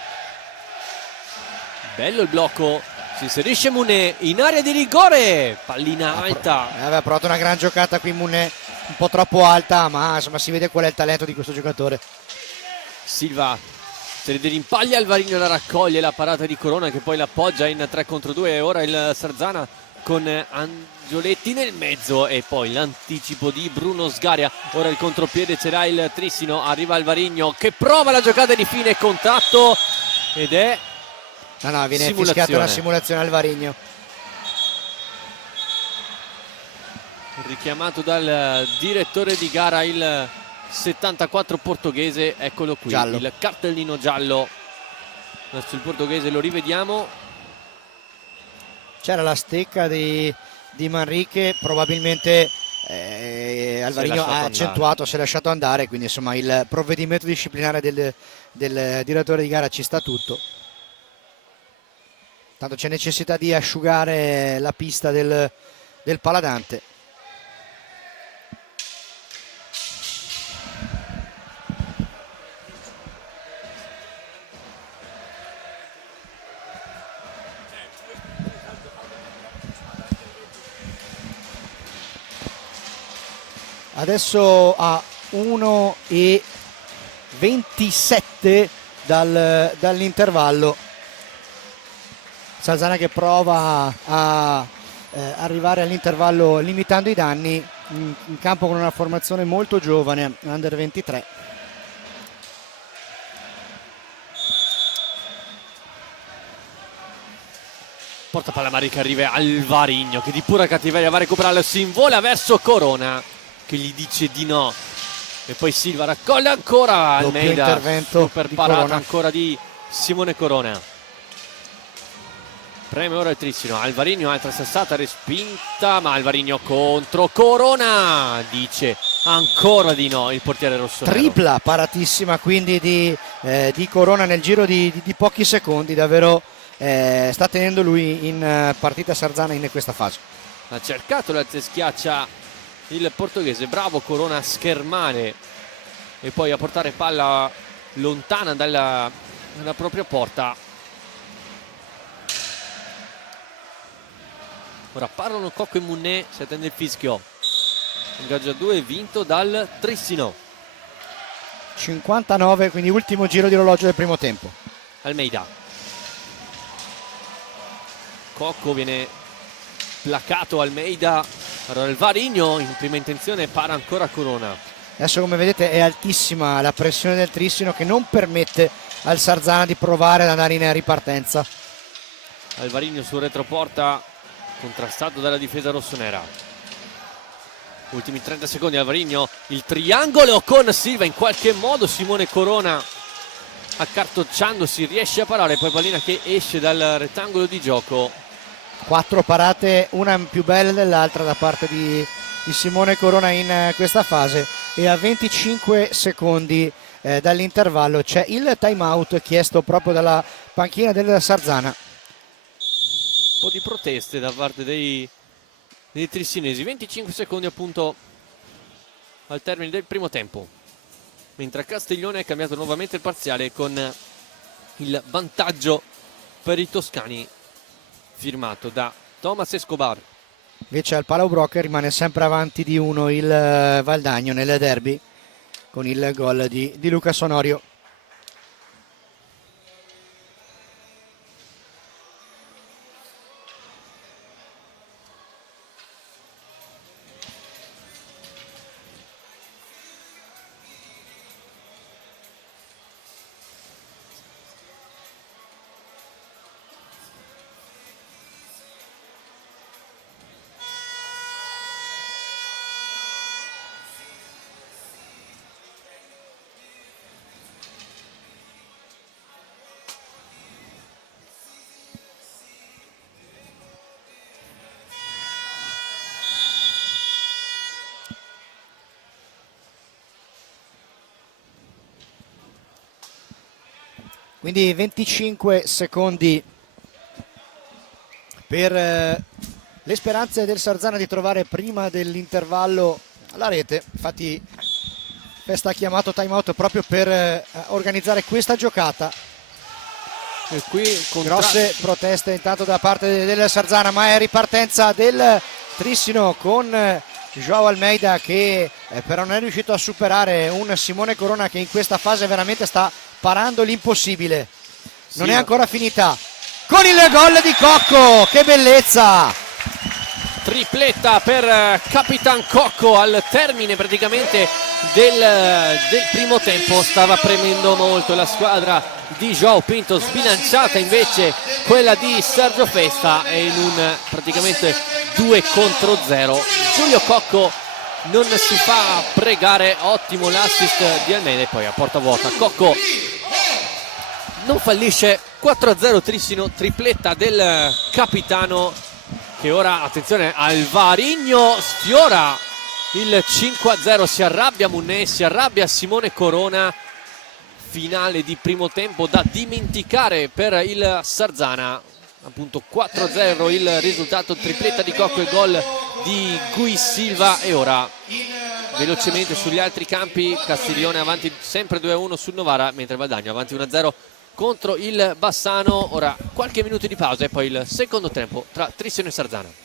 bello il blocco, si inserisce Muné in area di rigore, pallina alta. Aveva provato una gran giocata qui Muné, un po' troppo alta, ma insomma si vede qual è il talento di questo giocatore. Silva, serie di rimpagli, Alvarinho la raccoglie, la parata di Corona che poi l'appoggia in 3 contro 2 e ora il Sarzana con Angioletti nel mezzo e poi l'anticipo di Bruno Sgaria. Ora il contropiede ce l'ha il Trissino, arriva Alvarinho che prova la giocata di fine contatto ed è viene fischiata una simulazione Alvarinho. Richiamato dal direttore di gara il 74 portoghese, eccolo qui, giallo. Il cartellino giallo verso il portoghese, lo rivediamo. C'era la stecca di Manrique, probabilmente Alvarinho ha accentuato, si è lasciato andare, quindi insomma il provvedimento disciplinare del direttore di gara ci sta tutto. Tanto c'è necessità di asciugare la pista del Paladante. Adesso a 1:27 dall'intervallo. Sarzana che prova a arrivare all'intervallo limitando i danni, in campo con una formazione molto giovane, under 23. Porta palla Manrique, arriva Alvarinho che di pura cattiveria va a recuperarlo, si invola verso Corona che gli dice di no e poi Silva raccoglie ancora Almeida, intervento super di parata Corona. ancora di Simone Corona. Preme ora il Trissino, Alvarinho, altra sassata respinta, ma Alvarinho contro Corona, dice ancora di no il portiere rossonero. Tripla paratissima quindi di Corona nel giro di pochi secondi, davvero sta tenendo lui in partita Sarzana in questa fase. Ha cercato la schiaccia il portoghese, bravo Corona a schermare e poi a portare palla lontana dalla propria porta. Ora parlano Cocco e Muné, si attende il fischio. Ingaggio a 2 vinto dal Trissino. 59, quindi ultimo giro di orologio del primo tempo. Almeida. Cocco viene placato, Almeida. Allora Alvarinho in prima intenzione para ancora Corona. Adesso come vedete è altissima la pressione del Trissino che non permette al Sarzana di provare ad andare in ripartenza. Alvarinho sul retroporta, contrastato dalla difesa rossonera. Ultimi 30 secondi, Alvarinho, il triangolo con Silva, in qualche modo Simone Corona accartocciandosi riesce a parare, poi pallina che esce dal rettangolo di gioco. 4 parate, una più bella dell'altra da parte di Simone Corona in questa fase, e a 25 secondi dall'intervallo c'è il time out chiesto proprio dalla panchina del Sarzana. Un po' di proteste da parte dei trissinesi. 25 secondi appunto al termine del primo tempo, mentre a Castiglione è cambiato nuovamente il parziale con il vantaggio per i toscani firmato da Thomas Escobar. Invece al Palau Broca rimane sempre avanti di 1 il Valdagno nel derby con il gol di Luca Sonorio. Quindi 25 secondi per le speranze del Sarzana di trovare prima dell'intervallo la rete. Infatti Festa ha chiamato time out proprio per organizzare questa giocata. E qui grosse proteste intanto da parte del Sarzana, ma è ripartenza del Trissino con Joao Almeida che però non è riuscito a superare un Simone Corona che in questa fase veramente sta parando l'impossibile. Non è ancora finita con il gol di Cocco, che bellezza! Tripletta per Capitan Cocco al termine praticamente del primo tempo. Stava premendo molto la squadra di Joao Pinto, sbilanciata invece quella di Sergio Festa, e in un praticamente 2 contro 0 Giulio Cocco non si fa pregare. Ottimo l'assist di Almeida e poi a porta vuota Cocco non fallisce. 4-0 Trissino, tripletta del capitano, che ora, attenzione, Alvarigno sfiora il 5-0, si arrabbia Munné, si arrabbia Simone Corona. Finale di primo tempo da dimenticare per il Sarzana, appunto 4-0 il risultato, tripletta di Cocco e gol di Gui Silva. E ora velocemente sugli altri campi, Castiglione avanti sempre 2-1 sul Novara, mentre Valdagno avanti 1-0 contro il Bassano. Ora qualche minuto di pausa e poi il secondo tempo tra Trissino e Sarzana.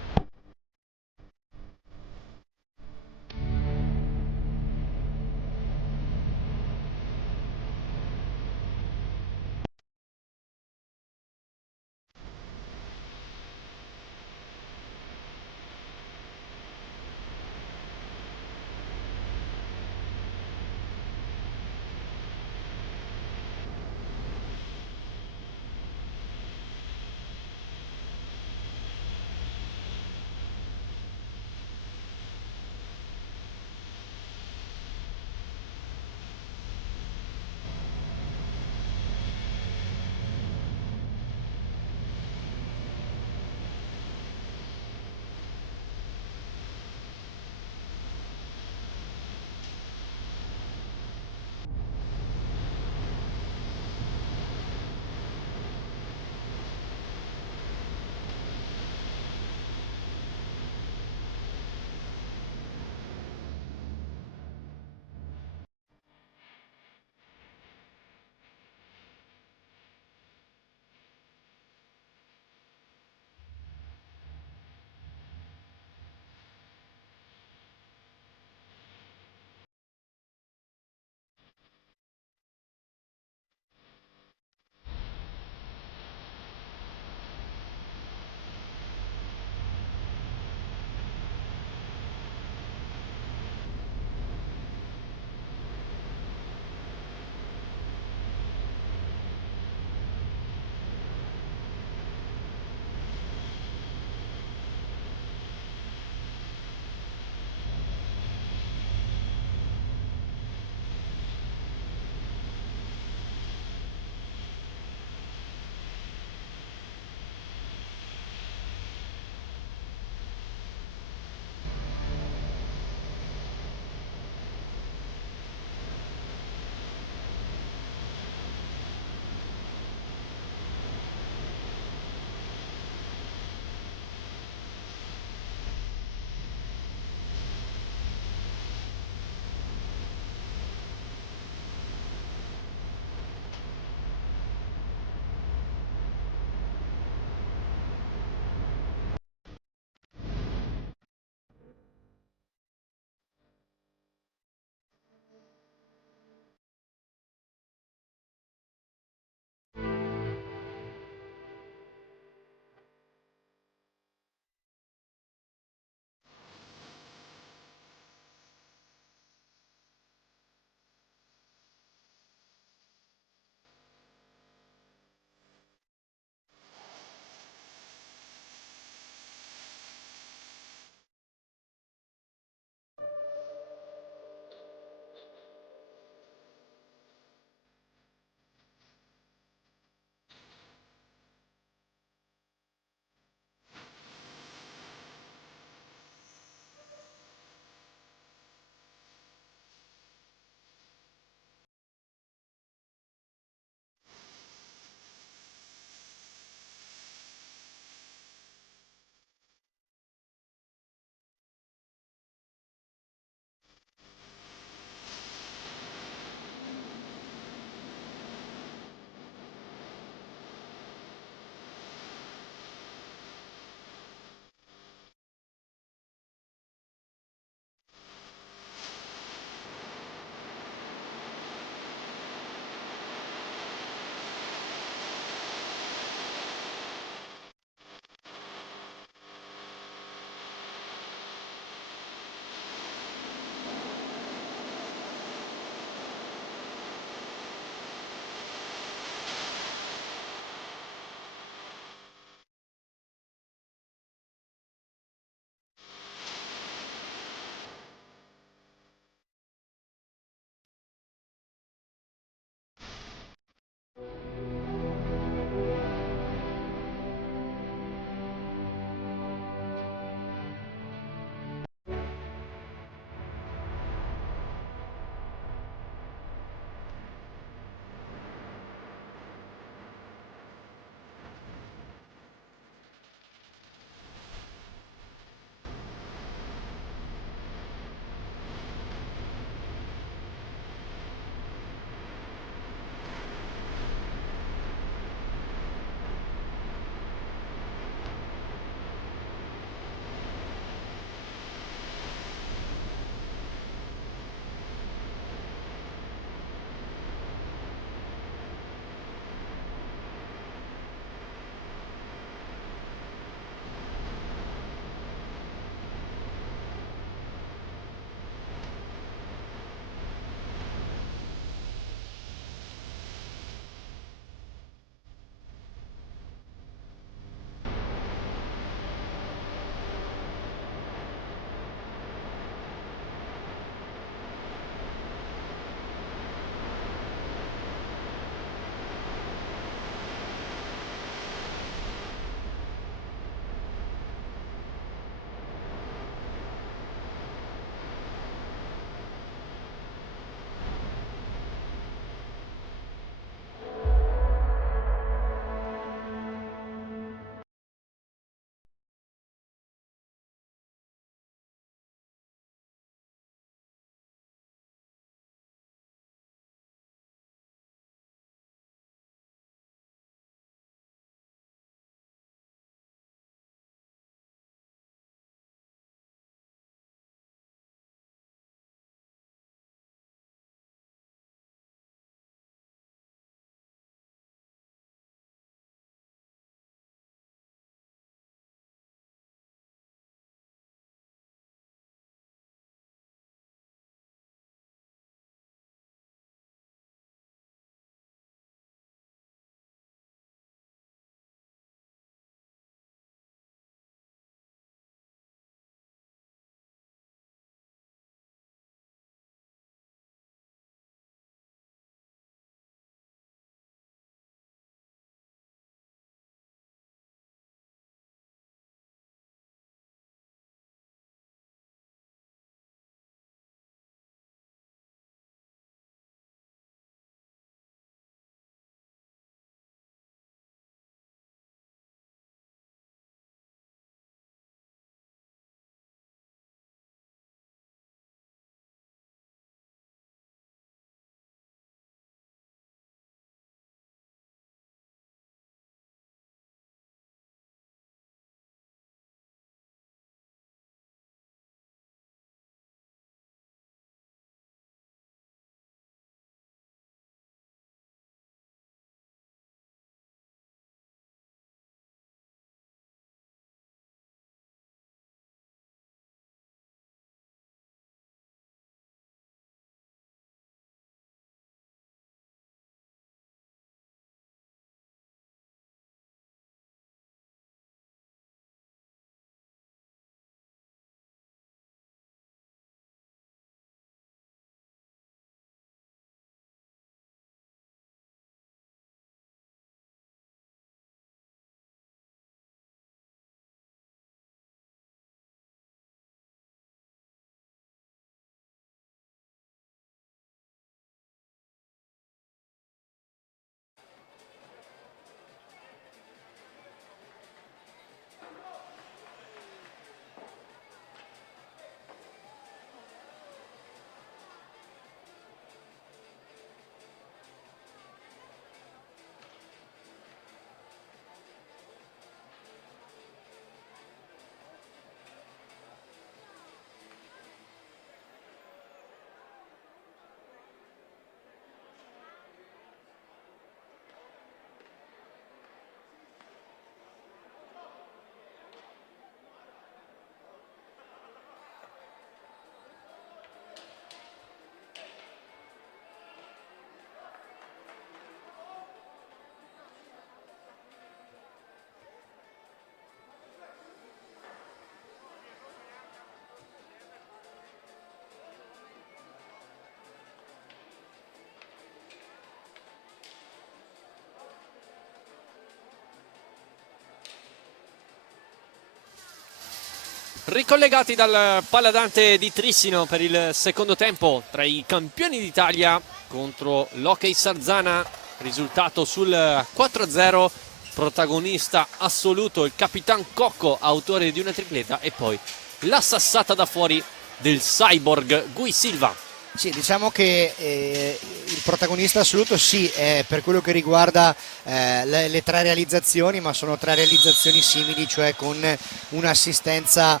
Ricollegati dal Paladante di Trissino per il secondo tempo tra i campioni d'Italia contro l'Hockey Sarzana, risultato sul 4-0, protagonista assoluto il Capitan Cocco, autore di una tripletta, e poi la sassata da fuori del cyborg Gui Silva. Sì, diciamo che il protagonista assoluto sì, è per quello che riguarda le tre realizzazioni, ma sono tre realizzazioni simili, cioè con un'assistenza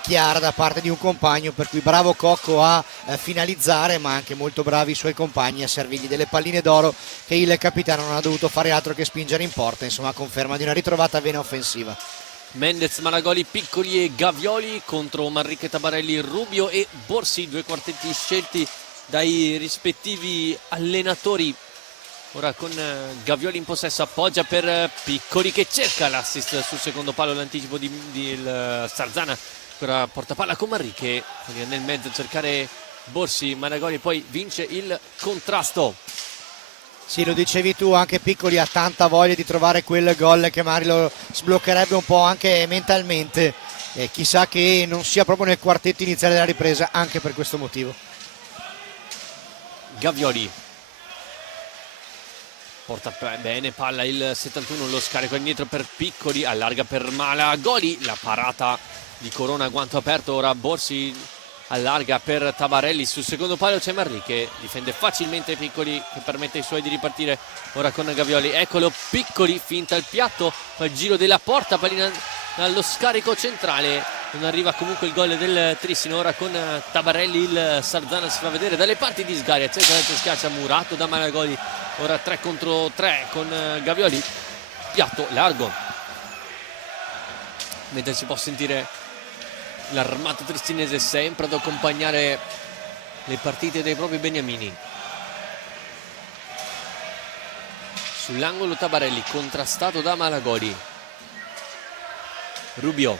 chiara da parte di un compagno, per cui bravo Cocco a finalizzare, ma anche molto bravi i suoi compagni a servirgli delle palline d'oro che il capitano non ha dovuto fare altro che spingere in porta, insomma conferma di una ritrovata vena offensiva. Mendez, Malagoli, Piccoli e Gavioli contro Manrique, Tabarelli, Rubio e Borsi, due quartetti scelti dai rispettivi allenatori. Ora con Gavioli in possesso, appoggia per Piccoli che cerca l'assist sul secondo palo, l'anticipo di Sarzana. Ora porta palla con Manrique, nel mezzo a cercare Borsi, Malagoli poi vince il contrasto. Sì, lo dicevi tu, anche Piccoli ha tanta voglia di trovare quel gol che magari lo sbloccherebbe un po' anche mentalmente, chissà che non sia proprio nel quartetto iniziale della ripresa anche per questo motivo. Gavioli porta bene palla il 71, lo scarico indietro per Piccoli, allarga per Malagoli, la parata di Corona, guanto aperto. Ora Borsi allarga per Tabarelli, sul secondo palo c'è Manrique, difende facilmente Piccoli che permette ai suoi di ripartire. Ora con Gavioli, eccolo Piccoli, finta il piatto, poi il giro della porta, pallina allo scarico centrale, non arriva comunque il gol del Trissino. Ora con Tabarelli il Sarzana si fa vedere dalle parti di Sgaria, certamente schiaccia murato da Malagoli. Ora 3 contro 3 con Gavioli, piatto largo, mentre si può sentire l'armato tristinese sempre ad accompagnare le partite dei propri beniamini. Sull'angolo Tabarelli, contrastato da Malagoli. Rubio,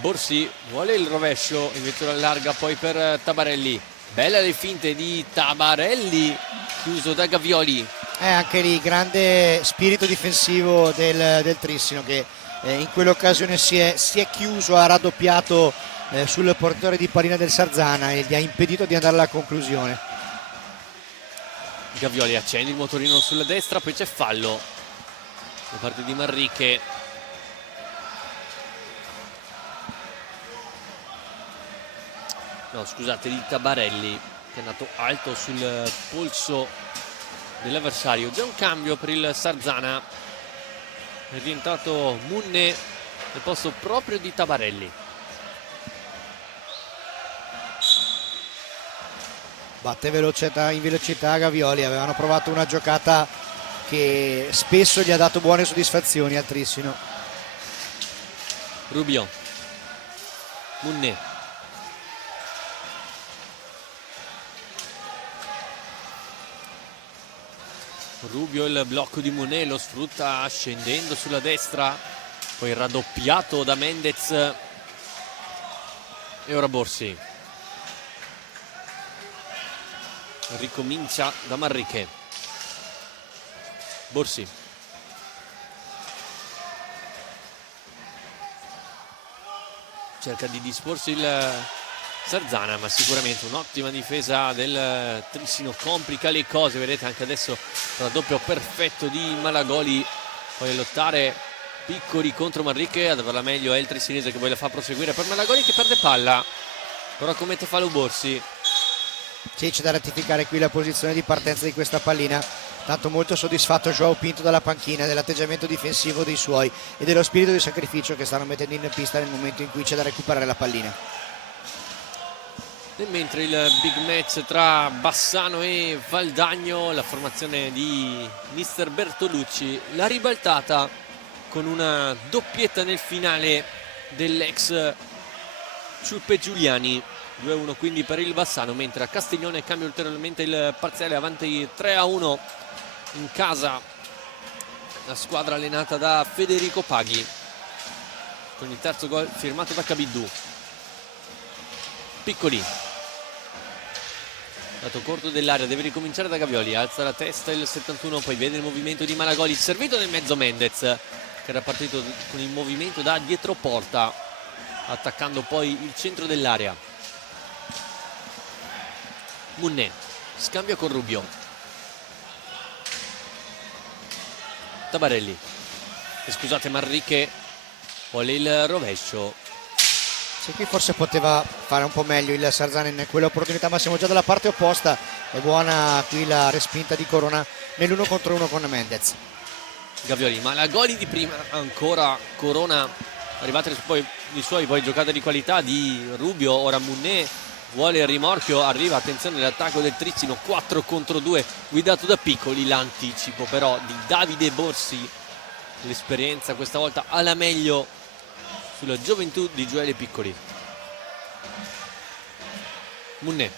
Borsi vuole il rovescio, invece lo allarga poi per Tabarelli. Bella le finte di Tabarelli, chiuso da Gavioli. Anche lì grande spirito difensivo del Trissino, che in quell'occasione si è chiuso, ha raddoppiato sul portatore di pallina del Sarzana e gli ha impedito di andare alla conclusione. Gavioli accende il motorino sulla destra, poi c'è fallo da parte di Manrique. No, scusate, di Tabarelli, che è andato alto sul polso dell'avversario. Già un cambio per il Sarzana, è rientrato Munne nel posto proprio di Tabarelli. Batte in velocità Gavioli, avevano provato una giocata che spesso gli ha dato buone soddisfazioni al Trissino. Rubio, Munne, Rubio, il blocco di Munne, lo sfrutta scendendo sulla destra, poi raddoppiato da Mendez. E ora Borsi ricomincia da Manrique. Borsi, cerca di disporsi il Sarzana, ma sicuramente un'ottima difesa del Trissino complica le cose. Vedete anche adesso raddoppio perfetto di Malagoli, poi a lottare Piccoli contro Manrique, ad averla meglio è il trissinese che poi la fa proseguire per Malagoli che perde palla, però commette fallo Borsi. Sì, c'è da rettificare qui la posizione di partenza di questa pallina, tanto molto soddisfatto Joao Pinto dalla panchina, dell'atteggiamento difensivo dei suoi e dello spirito di sacrificio che stanno mettendo in pista nel momento in cui c'è da recuperare la pallina. E mentre il big match tra Bassano e Valdagno, la formazione di mister Bertolucci, la ribaltata con una doppietta nel finale dell'ex Ciuppe Giuliani. 2-1 quindi per il Bassano, mentre a Castiglione cambia ulteriormente il parziale, avanti 3-1 in casa la squadra allenata da Federico Paghi, con il terzo gol firmato da Cabiddu. Piccoli, dato corto dell'area, deve ricominciare da Gavioli, alza la testa il 71, poi vede il movimento di Malagoli, servito nel mezzo Mendez che che era partito con il movimento da dietro porta, attaccando poi il centro dell'area. Munné scambia con Rubio. Tabarelli, scusate, Manrique vuole il rovescio. Sì, qui forse poteva fare un po' meglio il Sarzana in quell'opportunità, ma siamo già dalla parte opposta. È buona qui la respinta di Corona nell'1 contro 1 con Mendez. Gavioli, ma la gol di prima ancora Corona, arrivate poi i suoi poi giocate di qualità di Rubio. Ora Munné vuole il rimorchio, arriva, attenzione all'attacco del Trissino, 4 contro 2 guidato da Piccoli, l'anticipo però di Davide Borsi, l'esperienza questa volta alla meglio sulla gioventù di Gioele Piccoli. Munné,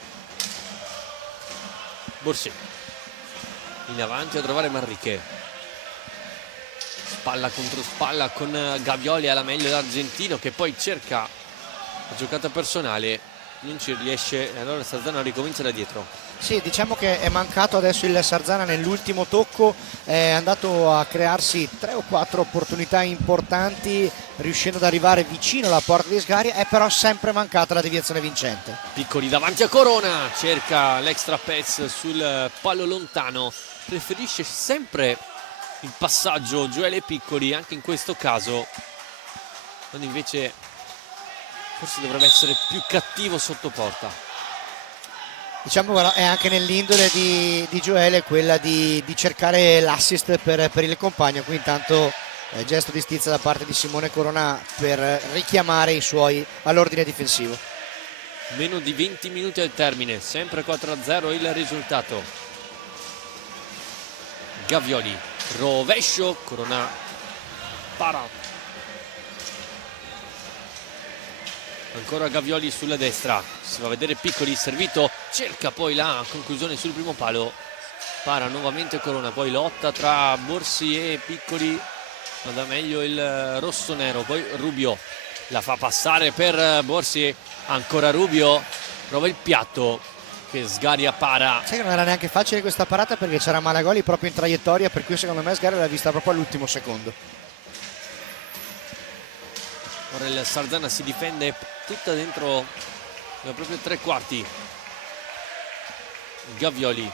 Borsi in avanti a trovare Manrique, spalla contro spalla con Gavioli, alla meglio l'argentino che poi cerca la giocata personale, non ci riesce e allora Sarzana ricomincia da dietro. Sì, diciamo che è mancato adesso il Sarzana nell'ultimo tocco, è andato a crearsi 3 o 4 opportunità importanti riuscendo ad arrivare vicino alla porta di Sgaria, è però sempre mancata la deviazione vincente. Piccoli davanti a Corona, cerca l'extra pass sul palo lontano, preferisce sempre il passaggio Gioele Piccoli anche in questo caso, quando invece forse dovrebbe essere più cattivo sotto porta. Diciamo che è anche nell'indole di Gioele quella di cercare l'assist per il compagno. Qui intanto gesto di stizza da parte di Simone Corona per richiamare i suoi all'ordine difensivo. Meno di 20 minuti al termine, sempre 4-0 il risultato. Gavioli, rovescio, Corona para. Ancora Gavioli sulla destra, si va a vedere Piccoli, servito, cerca poi la conclusione sul primo palo, para nuovamente Corona, poi lotta tra Borsi e Piccoli, ma da meglio il rosso-nero, poi Rubio la fa passare per Borsi, ancora Rubio, prova il piatto che Sgaria para. Sai che non era neanche facile questa parata perché c'era Malagoli proprio in traiettoria, per cui secondo me Sgaria l'ha vista proprio all'ultimo secondo. Ora il Sarzana si difende tutta dentro i proprio 3 quarti. Gavioli,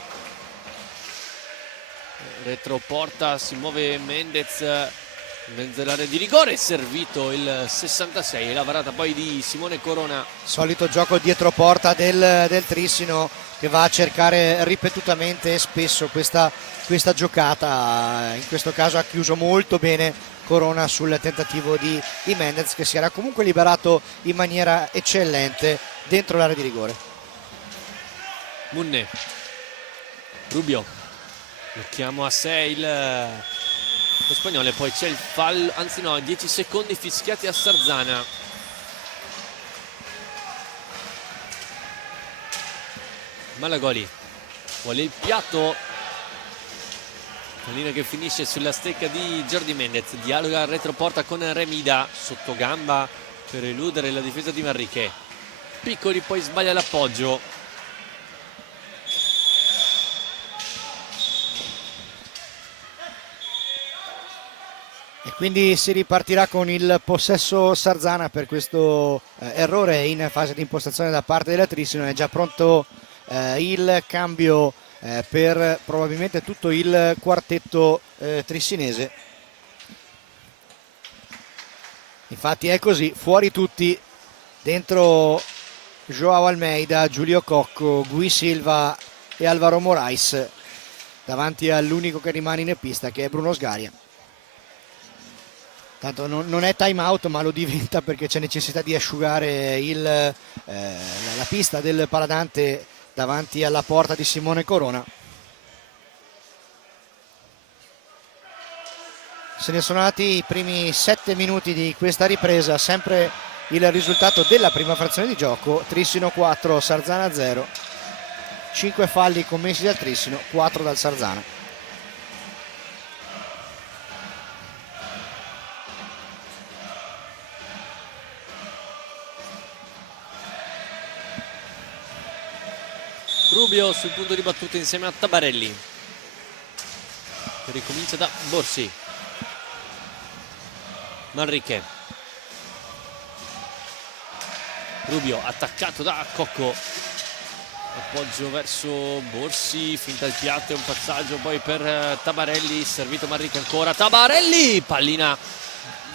retroporta, si muove Mendez in mezzo all'area di rigore, servito il 66 e la varata poi di Simone Corona. Solito gioco dietro porta del Trissino che va a cercare ripetutamente e spesso questa giocata. In questo caso ha chiuso molto bene Corona sul tentativo di Mendez, che si era comunque liberato in maniera eccellente dentro l'area di rigore. Munné, Rubio, lo chiamo a 6 lo spagnolo, e poi c'è il fallo, anzi no, 10 secondi fischiati a Sarzana. Malagoli vuole il piatto, pallina che finisce sulla stecca di Jordi Mendez, dialoga al retroporta con Remida, sotto gamba per eludere la difesa di Manrique. Piccoli poi sbaglia l'appoggio. E quindi si ripartirà con il possesso Sarzana per questo errore in fase di impostazione da parte della Trissino. È già pronto il cambio per probabilmente tutto il quartetto trissinese. Infatti è così, fuori tutti, dentro Joao Almeida, Giulio Cocco, Gui Silva e Alvaro Morais, davanti all'unico che rimane in pista, che è Bruno Sgaria. Tanto non è time out, ma lo diventa perché c'è necessità di asciugare la pista del Paladante davanti alla porta di Simone Corona. Se ne sono andati i primi 7 minuti di questa ripresa, sempre il risultato della prima frazione di gioco: Trissino 4, Sarzana 0. 5 falli commessi dal Trissino, 4 dal Sarzana. Rubio sul punto di battuta insieme a Tabarelli, che ricomincia da Borsi. Manrique. Rubio attaccato da Cocco, appoggio verso Borsi, finta il piatto e un passaggio poi per Tabarelli, servito Manrique ancora, Tabarelli, pallina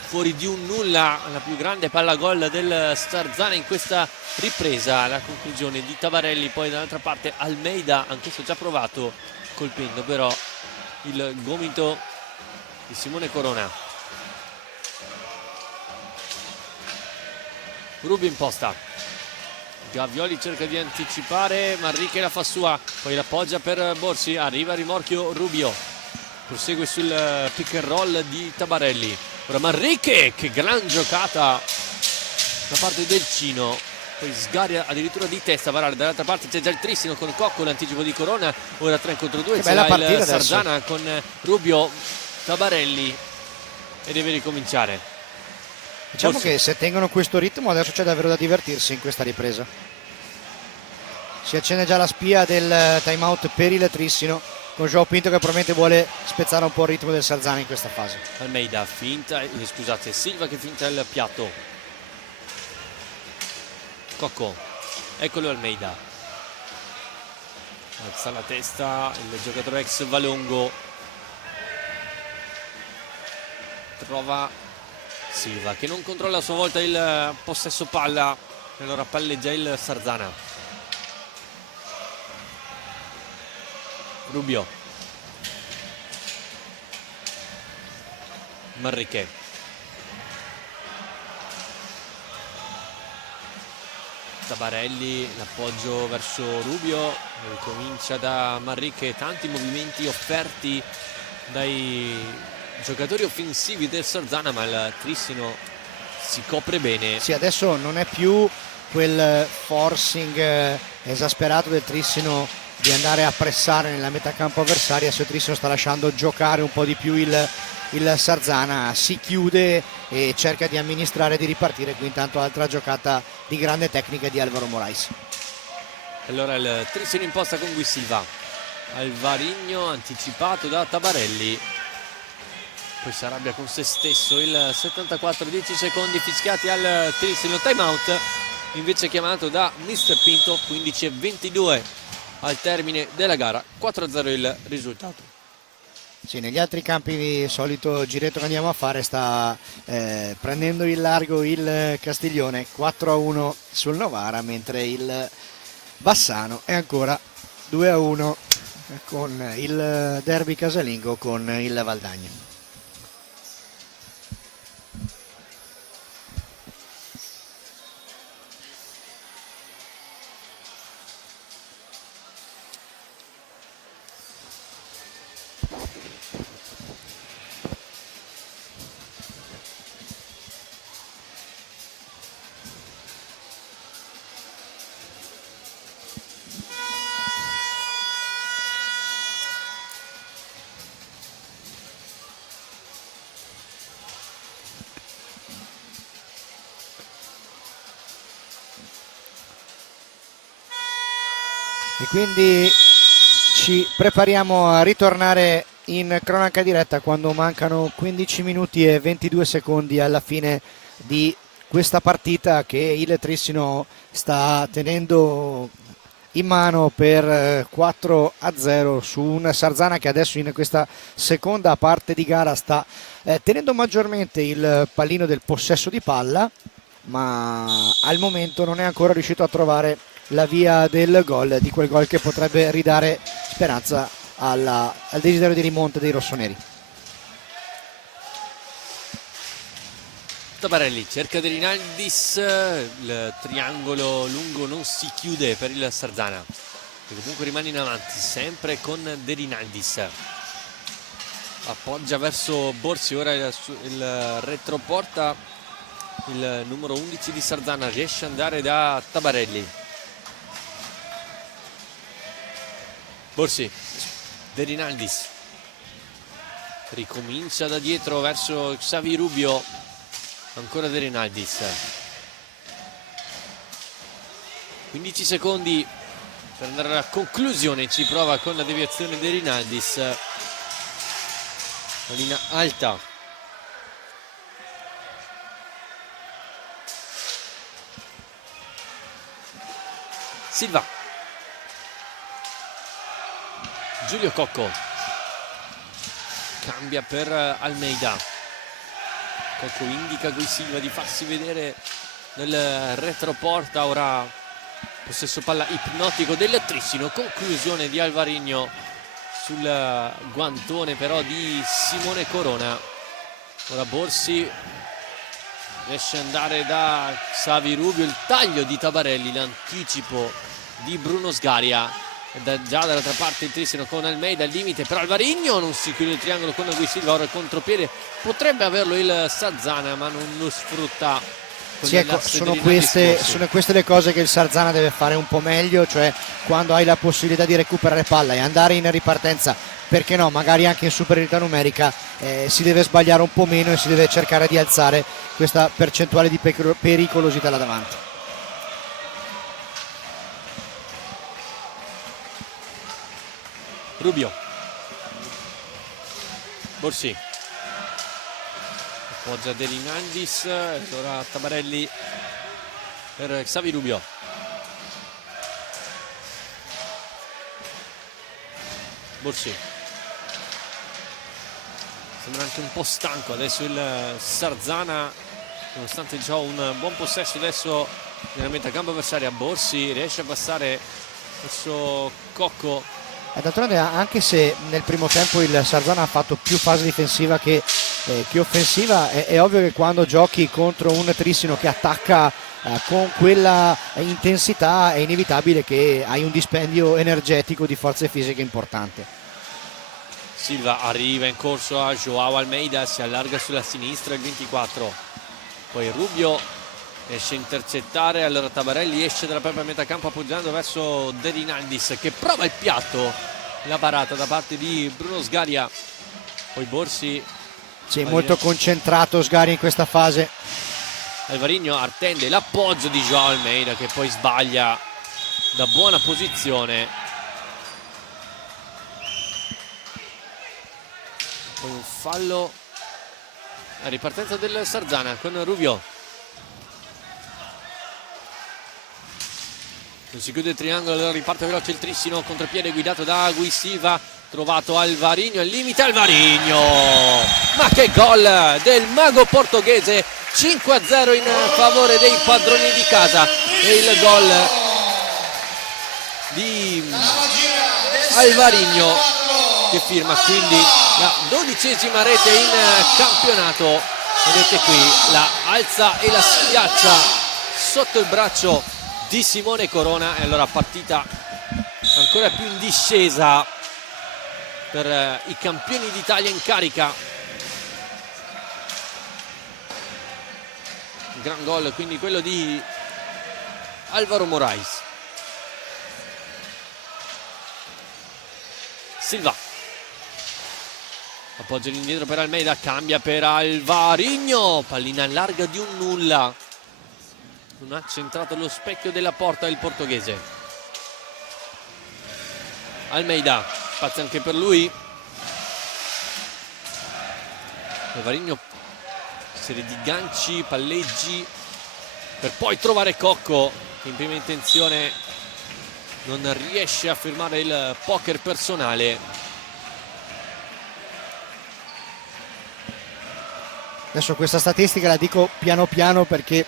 fuori di un nulla, la più grande palla gol del Sarzana in questa ripresa. La conclusione di Tabarelli, poi dall'altra parte Almeida, anch'esso già provato colpendo però il gomito di Simone Corona. Rubio imposta, Gavioli cerca di anticipare, Manrique la fa sua, poi l'appoggia per Borsi, arriva a rimorchio Rubio, prosegue sul pick and roll di Tabarelli. Ora Manrique, che gran giocata da parte del Cino, poi sgaria addirittura di testa. Varare dall'altra parte c'è già il Trissino con Cocco, l'anticipo di Corona, ora 3 contro 2, c'è il Sarzana con Rubio, Tabarelli e deve ricominciare. Diciamo che se tengono questo ritmo adesso c'è davvero da divertirsi in questa ripresa. Si accende già la spia del time out per il Trissino, con Joao Pinto che probabilmente vuole spezzare un po' il ritmo del Sarzana in questa fase. Almeida finta, scusate, Silva che finta il piatto. Cocco, eccolo Almeida, alza la testa il giocatore ex Valongo, trova Silva che non controlla a sua volta il possesso palla, e allora palleggia il Sarzana. Rubio, Manrique, Tabarelli, l'appoggio verso Rubio, ricomincia da Manrique, tanti movimenti offerti dai giocatori offensivi del Sarzana, ma il Trissino si copre bene. Sì, adesso non è più quel forcing esasperato del Trissino di andare a pressare nella metà campo avversaria. Se il Trissino sta lasciando giocare un po' di più il Sarzana, si chiude e cerca di amministrare e di ripartire. Qui intanto altra giocata di grande tecnica di Alvaro Morais. Allora il Trissino imposta con Gui Silva, Alvarigno anticipato da Tabarelli, poi si arrabbia con se stesso. Il 74, 10 secondi fischiati al Trissino, time out invece chiamato da Mr. Pinto. 15:22 al termine della gara, 4-0 il risultato. Sì, negli altri campi il solito giretto che andiamo a fare sta prendendo il largo il Castiglione, 4-1 sul Novara, mentre il Bassano è ancora 2-1 con il derby casalingo con il Valdagno. E quindi ci prepariamo a ritornare in cronaca diretta quando mancano 15 minuti e 22 secondi alla fine di questa partita che il Trissino sta tenendo in mano per 4-0 su un Sarzana che adesso in questa seconda parte di gara sta tenendo maggiormente il pallino del possesso di palla, ma al momento non è ancora riuscito a trovare la via del gol, di quel gol che potrebbe ridare speranza al desiderio di rimonta dei rossoneri. Tabarelli cerca De Rinaldis, il triangolo lungo non si chiude per il Sarzana, che comunque rimane in avanti sempre con De Rinaldis, appoggia verso Borsi, ora il retroporta il numero 11 di Sarzana, riesce ad andare da Tabarelli. Borsi, De Rinaldis ricomincia da dietro verso Xavi Rubio, ancora De Rinaldis, 15 secondi per andare alla conclusione, ci prova con la deviazione De Rinaldis, pallina alta Silva, Giulio Cocco, cambia per Almeida. Cocco indica Gui Silva di farsi vedere nel retroporta. Ora possesso palla ipnotico del Trissino, conclusione di Alvarinho sul guantone però di Simone Corona. Ora Borsi riesce ad andare da Xavi Rubio, il taglio di Tabarelli, l'anticipo di Bruno Sgaria, già dall'altra parte il Trissino con Almeida al limite per Alvarinho, non si chiude il triangolo con Gui Silva, ora il contropiede potrebbe averlo il Sarzana ma non lo sfrutta. Sì, ecco, sono queste le cose che il Sarzana deve fare un po' meglio, cioè quando hai la possibilità di recuperare palla e andare in ripartenza, perché no, magari anche in superiorità numerica, si deve sbagliare un po' meno e si deve cercare di alzare questa percentuale di pericolosità là davanti. Rubio, Borsi, appoggia De Rinaldis, ora Tabarelli per Xavi Rubio. Borsi, sembra anche un po' stanco adesso il Sarzana, nonostante già un buon possesso adesso veramente a campo avversaria. Borsi riesce a passare verso Cocco. D'altronde, anche se nel primo tempo il Sarzana ha fatto più fase difensiva che offensiva, è ovvio che quando giochi contro un Trissino che attacca con quella intensità è inevitabile che hai un dispendio energetico di forze fisiche importante. Silva arriva in corso a Joao Almeida, si allarga sulla sinistra il 24, poi Rubio riesce a intercettare, allora Tabarelli esce dalla propria metà campo appoggiando verso De Rinaldis che prova il piatto, la parata da parte di Bruno Sgaria, poi Borsi. Sì, molto concentrato Sgaria in questa fase. Alvarinho attende l'appoggio di Joao Almeida che poi sbaglia da buona posizione. Poi un fallo a ripartenza del Sarzana con Rubio. Non si chiude il triangolo, allora riparte veloce il Trissino, contropiede guidato da Gui Silva, trovato Alvarinho al limite, Alvarinho! Ma che gol del mago portoghese, 5-0 in favore dei padroni di casa, e il gol di Alvarinho che firma quindi la 12ª rete in campionato. Vedete qui, la alza e la schiaccia sotto il braccio di Simone Corona, e allora partita ancora più in discesa per i campioni d'Italia in carica. Gran gol quindi quello di Alvaro Morais. Silva appoggia indietro per Almeida, cambia per Alvarinho, pallina larga di un nulla, non ha centrato lo specchio della porta il portoghese. Almeida, spazio anche per lui. Alvarinho, serie di ganci, palleggi per poi trovare Cocco che in prima intenzione non riesce a firmare il poker personale. Adesso questa statistica la dico piano piano perché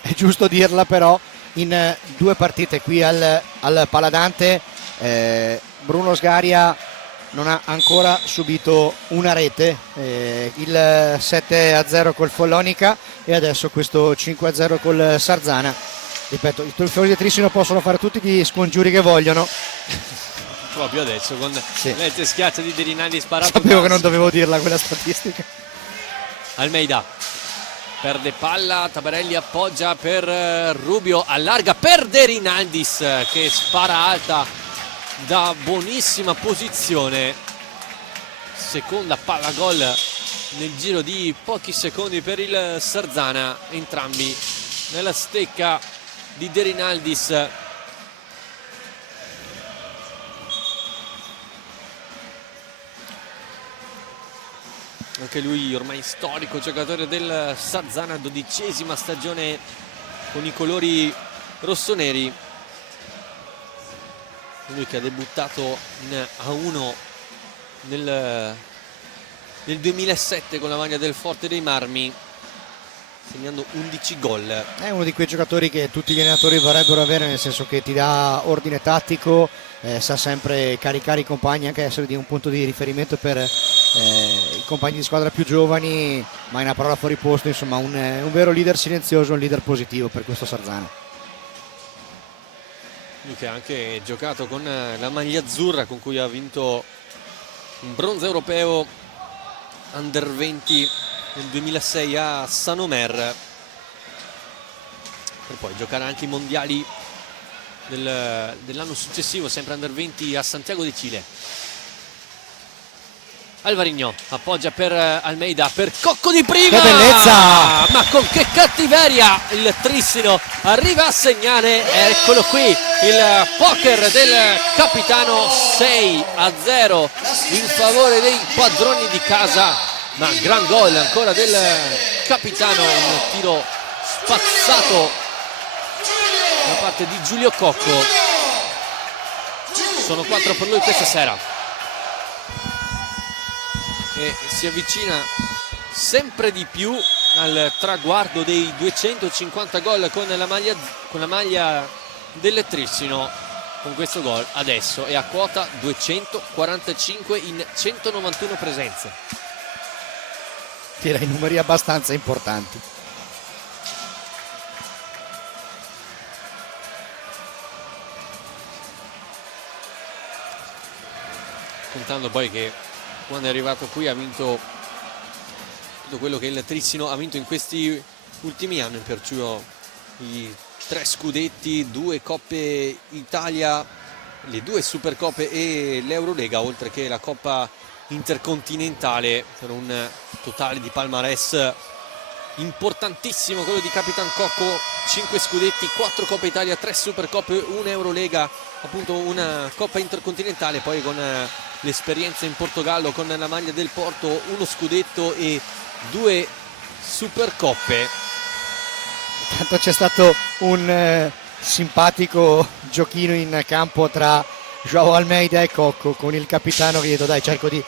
è giusto dirla, però in 2 partite qui al Paladante Bruno Sgaria non ha ancora subito una rete, il 7-0 col Follonica e adesso questo 5-0 col Sarzana. Ripeto, i trofei di Trissino possono fare tutti gli scongiuri che vogliono. Proprio adesso con le schiaccia di De Rinaldi sparato. Sapevo che non dovevo dirla quella statistica. Almeida perde palla, Tabarelli appoggia per Rubio, allarga per De Rinaldis che spara alta da buonissima posizione. Seconda palla gol nel giro di pochi secondi per il Sarzana, entrambi nella stecca di De Rinaldis. Anche lui ormai storico giocatore del Sarzana, 12ª stagione con i colori rossoneri. lui che ha debuttato in A1 nel 2007 con la maglia del Forte dei Marmi, segnando 11 gol. È uno di quei giocatori che tutti gli allenatori vorrebbero avere, nel senso che ti dà ordine tattico, sa sempre caricare i compagni, anche essere di un punto di riferimento per i compagni di squadra più giovani, ma in una parola fuori posto, insomma un vero leader silenzioso, un leader positivo per questo Sarzana. Lui che ha anche giocato con la maglia azzurra, con cui ha vinto un bronzo europeo Under 20 nel 2006 a Saint-Omer, per poi giocare anche i mondiali dell'anno successivo, sempre Under 20 a Santiago de Chile. Alvarinho appoggia per Almeida, per Cocco di prima. Che bellezza! Ma con che cattiveria il Trissino arriva a segnare. Eccolo qui il poker del capitano, 6-0 in favore dei padroni di casa. Ma gran gol ancora del capitano, un tiro spazzato da parte di Giulio Cocco. Sono 4 per lui questa sera e si avvicina sempre di più al traguardo dei 250 gol con la maglia del Trissino. Con questo gol adesso è a quota 245 in 191 presenze. Tira i numeri abbastanza importanti. Contando poi che quando è arrivato qui ha vinto tutto quello che il Trissino ha vinto in questi ultimi anni, perciò i 3 scudetti, 2 Coppe Italia, le 2 Supercoppe e l'Eurolega, oltre che la Coppa Intercontinentale, per un totale di palmarès importantissimo quello di Capitan Cocco. 5 scudetti, 4 Coppe Italia, 3 Supercoppe, 1 Eurolega, appunto una Coppa Intercontinentale, poi con l'esperienza in Portogallo con la maglia del Porto, 1 scudetto e 2 Supercoppe. Tanto c'è stato un simpatico giochino in campo tra João Almeida e Cocco, con il capitano che gli ha detto dai cerco di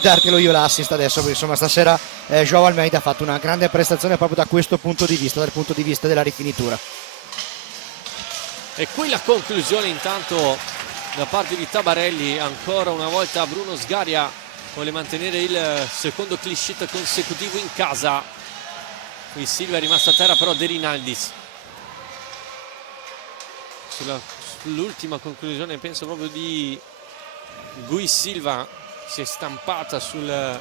dartelo io l'assist adesso, perché insomma stasera João Almeida ha fatto una grande prestazione proprio da questo punto di vista, dal punto di vista della rifinitura. E qui la conclusione intanto da parte di Tabarelli. Ancora una volta Bruno Sgaria vuole mantenere il secondo clean sheet consecutivo in casa. Qui Silva è rimasto a terra, però De Rinaldis sull'ultima conclusione, penso proprio di Gui Silva, si è stampata sul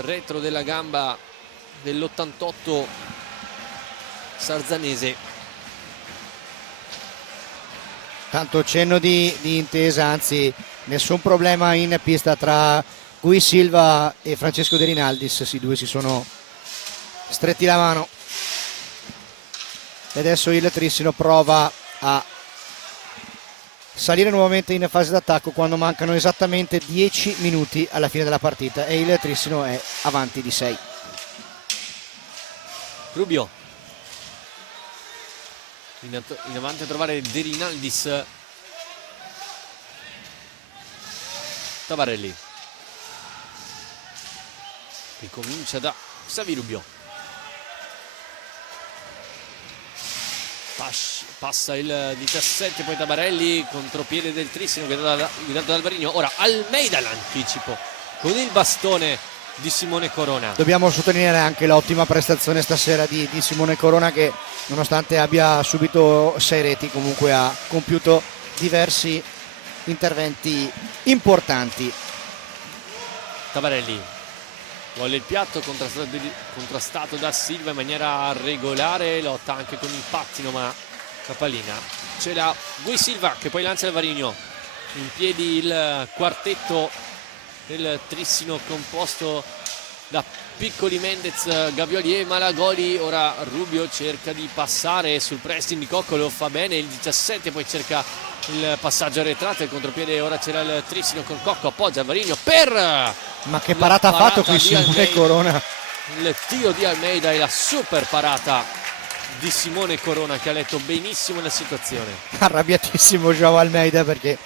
retro della gamba dell'88 sarzanese. Tanto cenno di intesa, anzi nessun problema in pista tra Gui Silva e Francesco De Rinaldis. I due si sono stretti la mano e adesso il Trissino prova a salire nuovamente in fase d'attacco quando mancano esattamente 10 minuti alla fine della partita e il Trissino è avanti di 6. Rubio in avanti a trovare De Rinaldis. Tabarelli ricomincia da Xavi Rubio, passa il 17, poi Tabarelli, contropiede del Trissino guidato da Alvarinho. Ora Almeida l'anticipo con il bastone di Simone Corona. Dobbiamo sottolineare anche l'ottima prestazione stasera di Simone Corona, che nonostante abbia subito 6 reti comunque ha compiuto diversi interventi importanti. Tabarelli vuole il piatto, contrastato da Silva in maniera regolare, lotta anche con il pattino, ma la pallina ce l'ha Gui Silva, che poi lancia Alvarinho. In piedi il quartetto del Trissino composto da Piccoli, Mendez, Gavioli e Malagoli. Ora Rubio cerca di passare sul pressing di Cocco, lo fa bene il 17, poi cerca il passaggio arretrato, il contropiede. Ora c'era il Trissino con Cocco, appoggia Alvarinho per... Ma che parata ha fatto qui Simone Corona! Il tiro di Almeida e la super parata di Simone Corona, che ha letto benissimo la situazione. Arrabbiatissimo Joao Almeida perché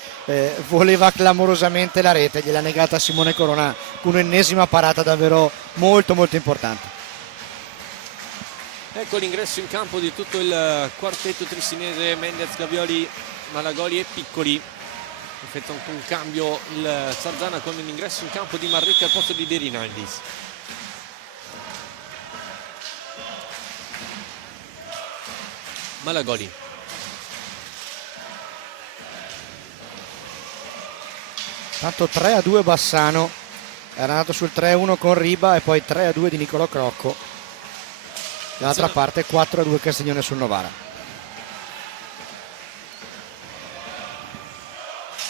voleva clamorosamente la rete, gliel'ha negata Simone Corona con un'ennesima parata davvero molto molto importante. Ecco l'ingresso in campo di tutto il quartetto trissinese: Mendez, Gavioli, Malagoli e Piccoli. Effettua un cambio il Sarzana con l'ingresso in campo di Marricca al posto di De Rinaldis. Malagoli. Tanto 3-2 Bassano, era nato sul 3-1 con Riba e poi 3-2 di Nicolò Crocco. Dall'altra parte 4-2 Castiglione sul Novara.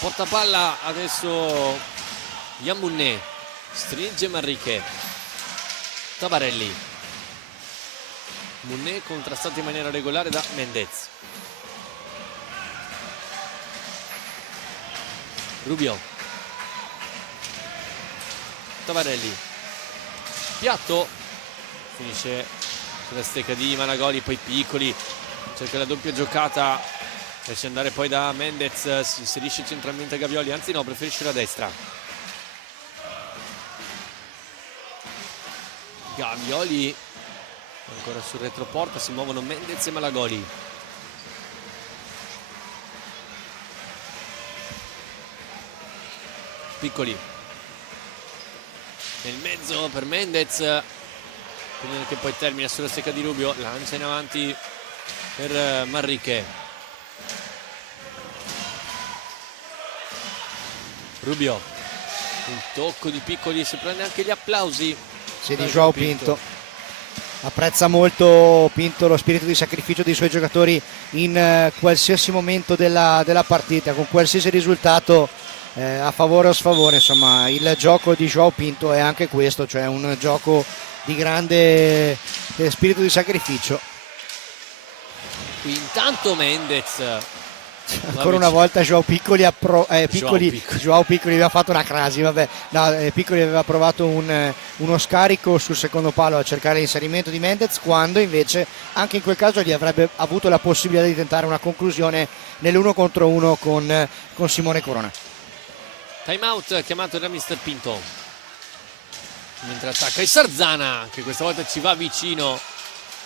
Portapalla adesso Yamouné, stringe Manrique, Tabarelli. Mounet contrastato in maniera regolare da Mendez. Rubio, Tabarelli, piatto, finisce sulla stecca di Malagoli, poi Piccoli, cerca la doppia giocata, riesce ad andare poi da Mendez, si inserisce centralmente a Gavioli, anzi no, preferisce la destra. Gavioli ancora sul retroporta, si muovono Mendez e Malagoli. Piccoli nel mezzo per Mendez, che poi termina sulla stecca di Rubio, lancia in avanti per Manrique. Rubio, un tocco di Piccoli, si prende anche gli applausi. Sì, di Joao Pinto. Apprezza molto Pinto lo spirito di sacrificio dei suoi giocatori in qualsiasi momento della partita, con qualsiasi risultato, a favore o sfavore. Insomma, il gioco di Joao Pinto è anche questo, cioè un gioco di grande spirito di sacrificio. Intanto Mendez, ancora una volta Joao Piccoli, Joao Piccoli aveva fatto una crasi, vabbè. No, Piccoli aveva provato uno scarico sul secondo palo a cercare l'inserimento di Mendez, quando invece anche in quel caso gli avrebbe avuto la possibilità di tentare una conclusione nell'1 contro 1 con Simone Corona. Time out chiamato da Mister Pinto, mentre attacca il Sarzana, che questa volta ci va vicino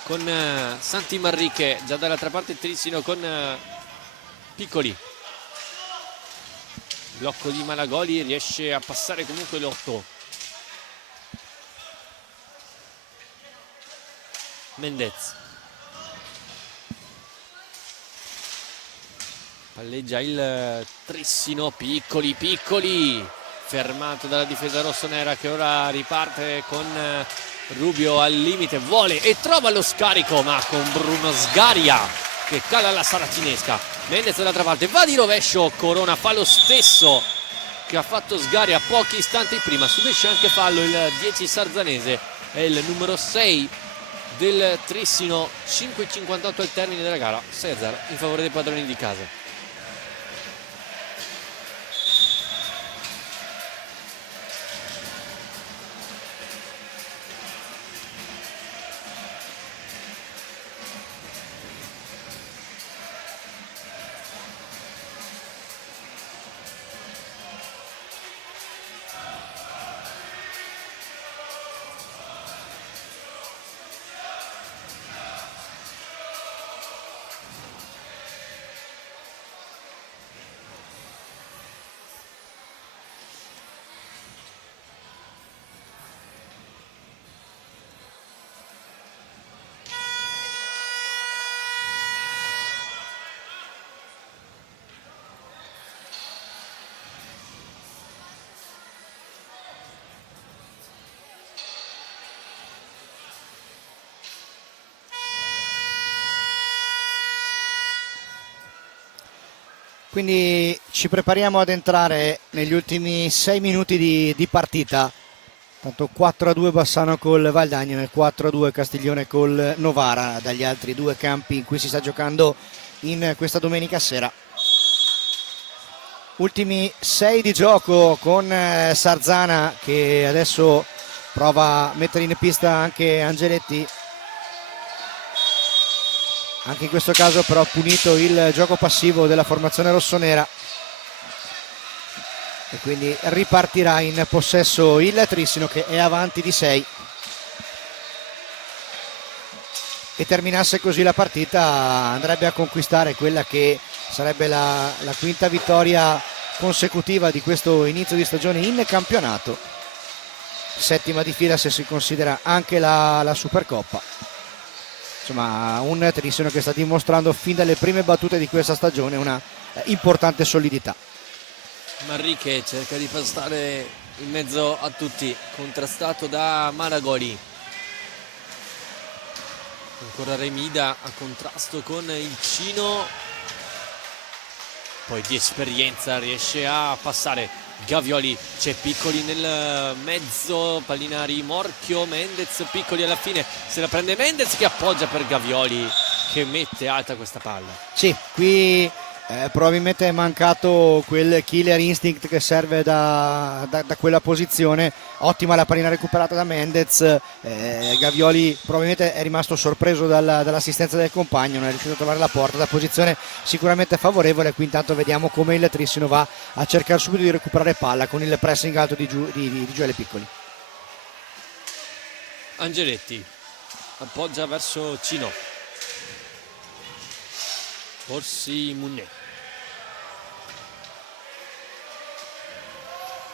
con Santi Manrique, già dall'altra parte Trissino con Piccoli. Blocco di Malagoli, riesce a passare comunque l'8. Mendez palleggia il Trissino. Piccoli, fermato dalla difesa rossonera, che ora riparte con Rubio al limite, vuole e trova lo scarico, ma con Bruno Sgaria che cala la saracinesca. Mendez dall'altra parte va di rovescio, Corona fa lo stesso che ha fatto Sgaria pochi istanti prima, subisce anche fallo il 10 sarzanese, è il numero 6 del Trissino. 5:58 al termine della gara, 6-0 in favore dei padroni di casa. Quindi ci prepariamo ad entrare negli ultimi 6 minuti di partita. Tanto 4-2 Bassano col Valdagno e 4-2 Castiglione col Novara, dagli altri due campi in cui si sta giocando in questa domenica sera. Ultimi 6 di gioco con Sarzana, che adesso prova a mettere in pista anche Angeletti. Anche in questo caso però punito il gioco passivo della formazione rossonera e quindi ripartirà in possesso il Trissino, che è avanti di 6. E terminasse così la partita andrebbe a conquistare quella che sarebbe la quinta vittoria consecutiva di questo inizio di stagione in campionato, 7ª di fila se si considera anche la Supercoppa. Insomma, un Trissino che sta dimostrando fin dalle prime battute di questa stagione una importante solidità. Marri che cerca di passare in mezzo a tutti, contrastato da Malagoli. Ancora Remida a contrasto con il Cino, poi di esperienza riesce a passare Gavioli, c'è Piccoli nel mezzo, pallina rimorchio, Mendez, Piccoli alla fine se la prende Mendez che appoggia per Gavioli che mette alta questa palla. Sì, qui probabilmente è mancato quel killer instinct che serve da quella posizione. Ottima la pallina recuperata da Mendez, Gavioli probabilmente è rimasto sorpreso dall'assistenza del compagno, non è riuscito a trovare la porta da posizione sicuramente favorevole. Qui intanto vediamo come il Trissino va a cercare subito di recuperare palla con il pressing alto di Gioele Piccoli. Angeletti appoggia verso Cino, Orsi Munne,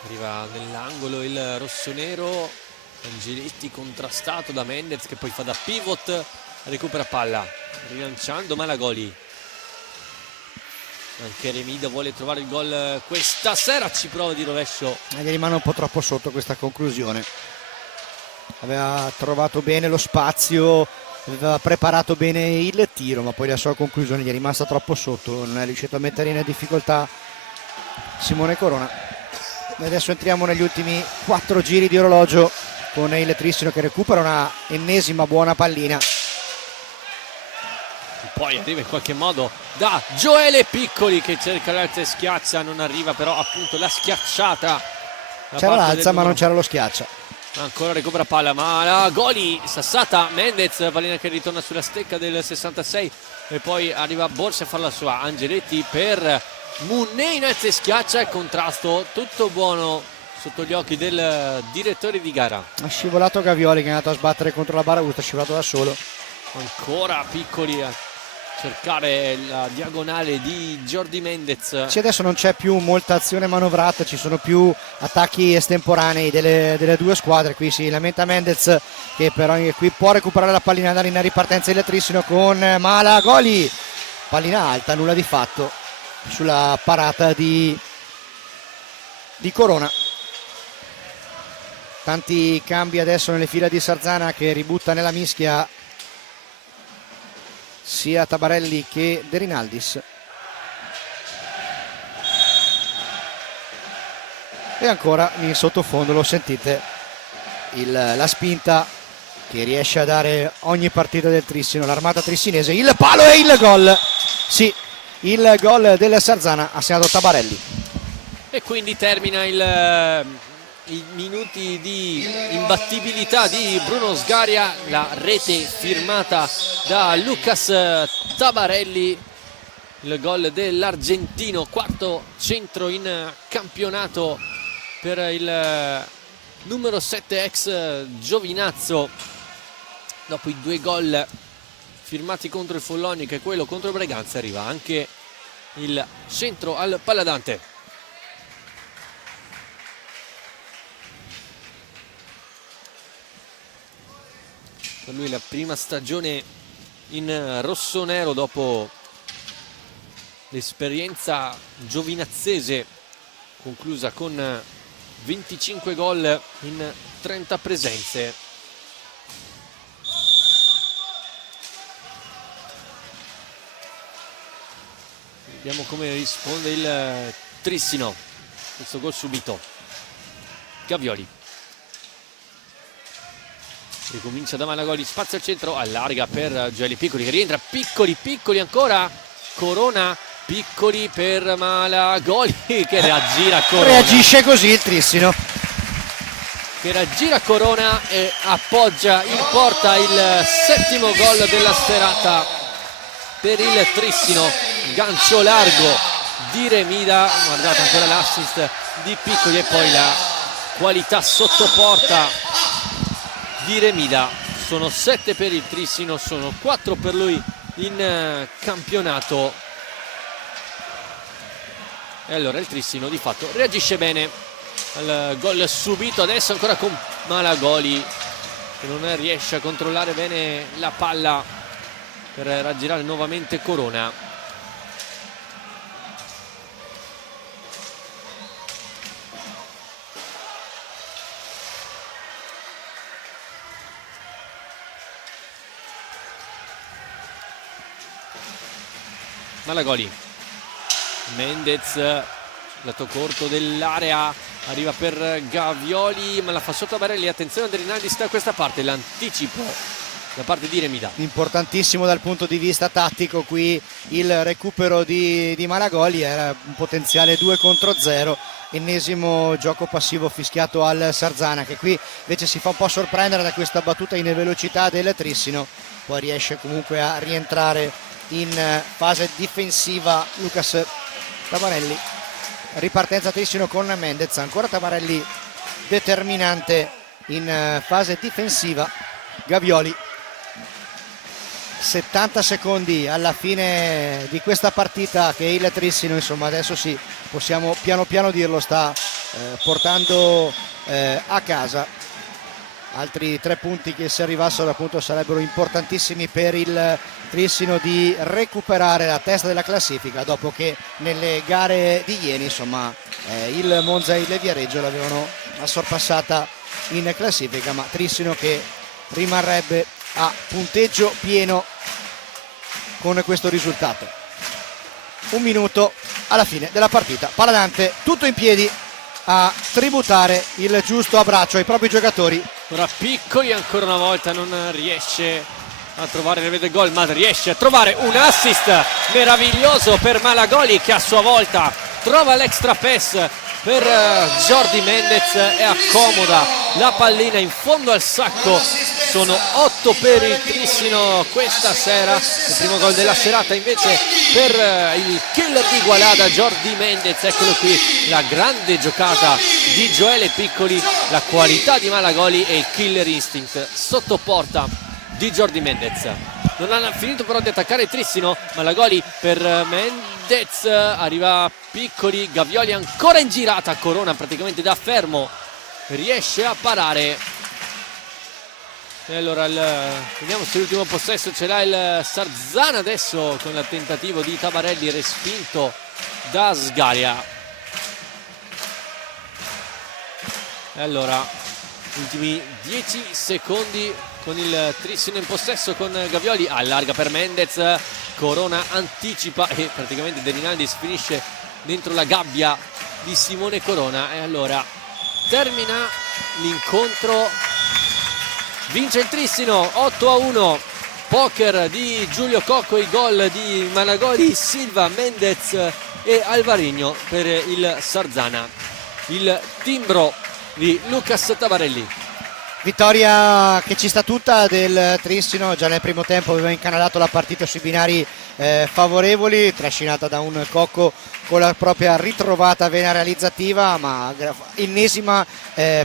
arriva nell'angolo il rossonero, Angeletti contrastato da Mendez che poi fa da pivot, recupera palla rilanciando Malagoli. Anche Remida vuole trovare il gol questa sera, ci prova di rovescio, Gli rimane un po' troppo sotto questa conclusione. Aveva trovato bene lo spazio, aveva preparato bene il tiro, ma poi la sua conclusione gli è rimasta troppo sotto, non è riuscito a mettere in difficoltà Simone Corona. E adesso entriamo negli ultimi 4 giri di orologio con il Trissino che recupera una ennesima buona pallina. Poi arriva in qualche modo da Gioele Piccoli che cerca l'alza e schiaccia, non arriva però appunto la schiacciata. C'era l'alza ma non c'era lo schiaccia. Ancora recupera palla, ma la Goli, sassata, Mendez, pallina che ritorna sulla stecca del 66 e poi arriva Borsa a fare la sua. Angeletti per Munne in alza e schiaccia, il contrasto tutto buono sotto gli occhi del direttore di gara. Ha scivolato Gavioli che è andato a sbattere contro la barra, è scivolato da solo. Ancora Piccoli a cercare la diagonale di Jordi Mendez. Sì, adesso non c'è più molta azione manovrata, ci sono più attacchi estemporanei delle due squadre. Qui si lamenta Mendez che però qui può recuperare la pallina, andare in ripartenza il Trissino con Malagoli, pallina alta, nulla di fatto sulla parata di Corona. Tanti cambi adesso nelle fila di Sarzana che ributta nella mischia sia Tabarelli che De Rinaldis. E ancora in sottofondo lo sentite la spinta che riesce a dare ogni partita del Trissino, l'armata trissinese, il palo e il gol. Sì, il gol del Sarzana ha segnato Tabarelli. E quindi termina i minuti di imbattibilità di Bruno Sgaria, la rete firmata da Lucas Tabarelli, il gol dell'argentino, quarto centro in campionato per il numero 7 ex Giovinazzo. Dopo i 2 gol firmati contro il Follonica e quello contro il Breganze arriva anche il centro al Paladante. Per lui la prima stagione in rossonero dopo l'esperienza giovinazzese conclusa con 25 gol in 30 presenze. Vediamo come risponde il Trissino. Questo gol subito. Gavioli. Ricomincia da Malagoli, spazio al centro, allarga per Gioele Piccoli che rientra, Piccoli ancora, Corona, Piccoli per Malagoli che raggira Corona. Reagisce così il Trissino. Che raggira Corona e appoggia in porta il 7° gol della serata per il Trissino, gancio largo di Remida, guardate ancora l'assist di Piccoli e poi la qualità sotto porta di Remida. Sono 7 per il Trissino, sono 4 per lui in campionato. E allora il Trissino di fatto reagisce bene al gol subito, adesso ancora con Malagoli che non riesce a controllare bene la palla per raggirare nuovamente Corona. Malagoli, Mendez, lato corto dell'area, arriva per Gavioli ma la fa sotto Tabarelli. Attenzione, De Rinaldi sta da questa parte, l'anticipo da parte di Remida. Importantissimo dal punto di vista tattico qui il recupero di Malagoli, era un potenziale 2 contro 0, ennesimo gioco passivo fischiato al Sarzana, che qui invece si fa un po' sorprendere da questa battuta in velocità del Trissino, poi riesce comunque a rientrare in fase difensiva Lucas Tabarelli. Ripartenza Trissino con Mendez, ancora Tabarelli determinante in fase difensiva. Gavioli, 70 secondi alla fine di questa partita che il Trissino, insomma, adesso sì, possiamo piano piano dirlo, sta portando a casa. Altri 3 punti che se arrivassero appunto sarebbero importantissimi per il Trissino di recuperare la testa della classifica, dopo che nelle gare di ieri, insomma, il Monza e il Viareggio l'avevano sorpassata in classifica, ma Trissino che rimarrebbe a punteggio pieno con questo risultato. 1 minuto alla fine della partita, Paladante tutto in piedi a tributare il giusto abbraccio ai propri giocatori. Ora Piccoli ancora una volta non riesce a trovare il gol, ma riesce a trovare un assist meraviglioso per Malagoli, che a sua volta trova l'extra pass per Jordi Mendez e accomoda la pallina in fondo al sacco. Sono 8 per il Trissino questa sera, il primo gol della serata invece per il killer di Igualada, Jordi Mendez. Eccolo qui, la grande giocata di Gioele Piccoli, la qualità di Malagoli e il killer instinct sotto porta di Jordi Mendez. Non hanno finito però di attaccare il Trissino. Malagoli per Mendez, arriva Piccoli, Gavioli ancora in girata, Corona praticamente da fermo riesce a parare. E allora vediamo se l'ultimo possesso ce l'ha il Sarzana adesso, con il tentativo di Tabarelli respinto da Sgaria. E allora ultimi 10 secondi con il Trissino in possesso, con Gavioli allarga per Mendez, Corona anticipa e praticamente De Rinaldi finisce dentro la gabbia di Simone Corona. E allora termina l'incontro, vince il Trissino 8-1, poker di Giulio Cocco, i gol di Malagoli, Silva, Mendez e Alvarino per il Sarzana, il timbro di Lucas Tabarelli. Vittoria che ci sta tutta del Trissino, già nel primo tempo aveva incanalato la partita sui binari favorevoli, trascinata da un Cocco con la propria ritrovata vena realizzativa, ma ennesima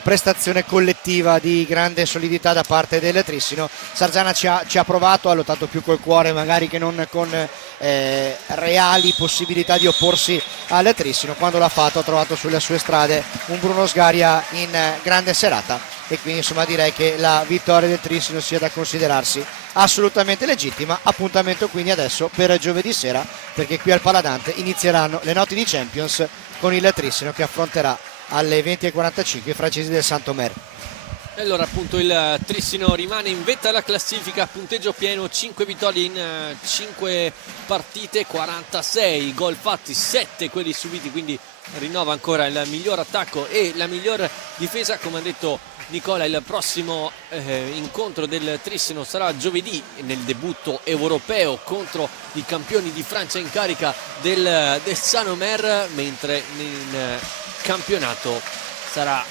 prestazione collettiva di grande solidità da parte del Trissino. Sarzana ci ha provato, ha lottato più col cuore magari che non con reali possibilità di opporsi al Trissino. Quando l'ha fatto ha trovato sulle sue strade un Bruno Sgaria in grande serata, e quindi insomma direi che la vittoria del Trissino sia da considerarsi assolutamente legittima. Appuntamento quindi adesso per giovedì sera, perché qui al Paladante inizieranno le notti di Champions con il Trissino che affronterà alle 20:45 i francesi del Saint-Omer. E allora appunto il Trissino rimane in vetta alla classifica, punteggio pieno, 5 vittorie in 5 partite, 46 gol fatti, 7 quelli subiti, quindi rinnova ancora il miglior attacco e la miglior difesa. Come ha detto Nicola, il prossimo incontro del Trissino sarà giovedì nel debutto europeo contro i campioni di Francia in carica del Saint-Omer, mentre in campionato sarà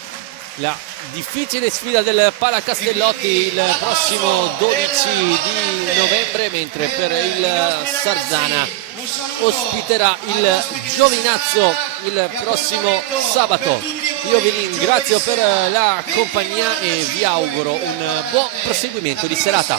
la difficile sfida del Palacastellotti il prossimo 12 di novembre, mentre per il Sarzana ospiterà il Giovinazzo il prossimo sabato. Io vi ringrazio per la compagnia e vi auguro un buon proseguimento di serata.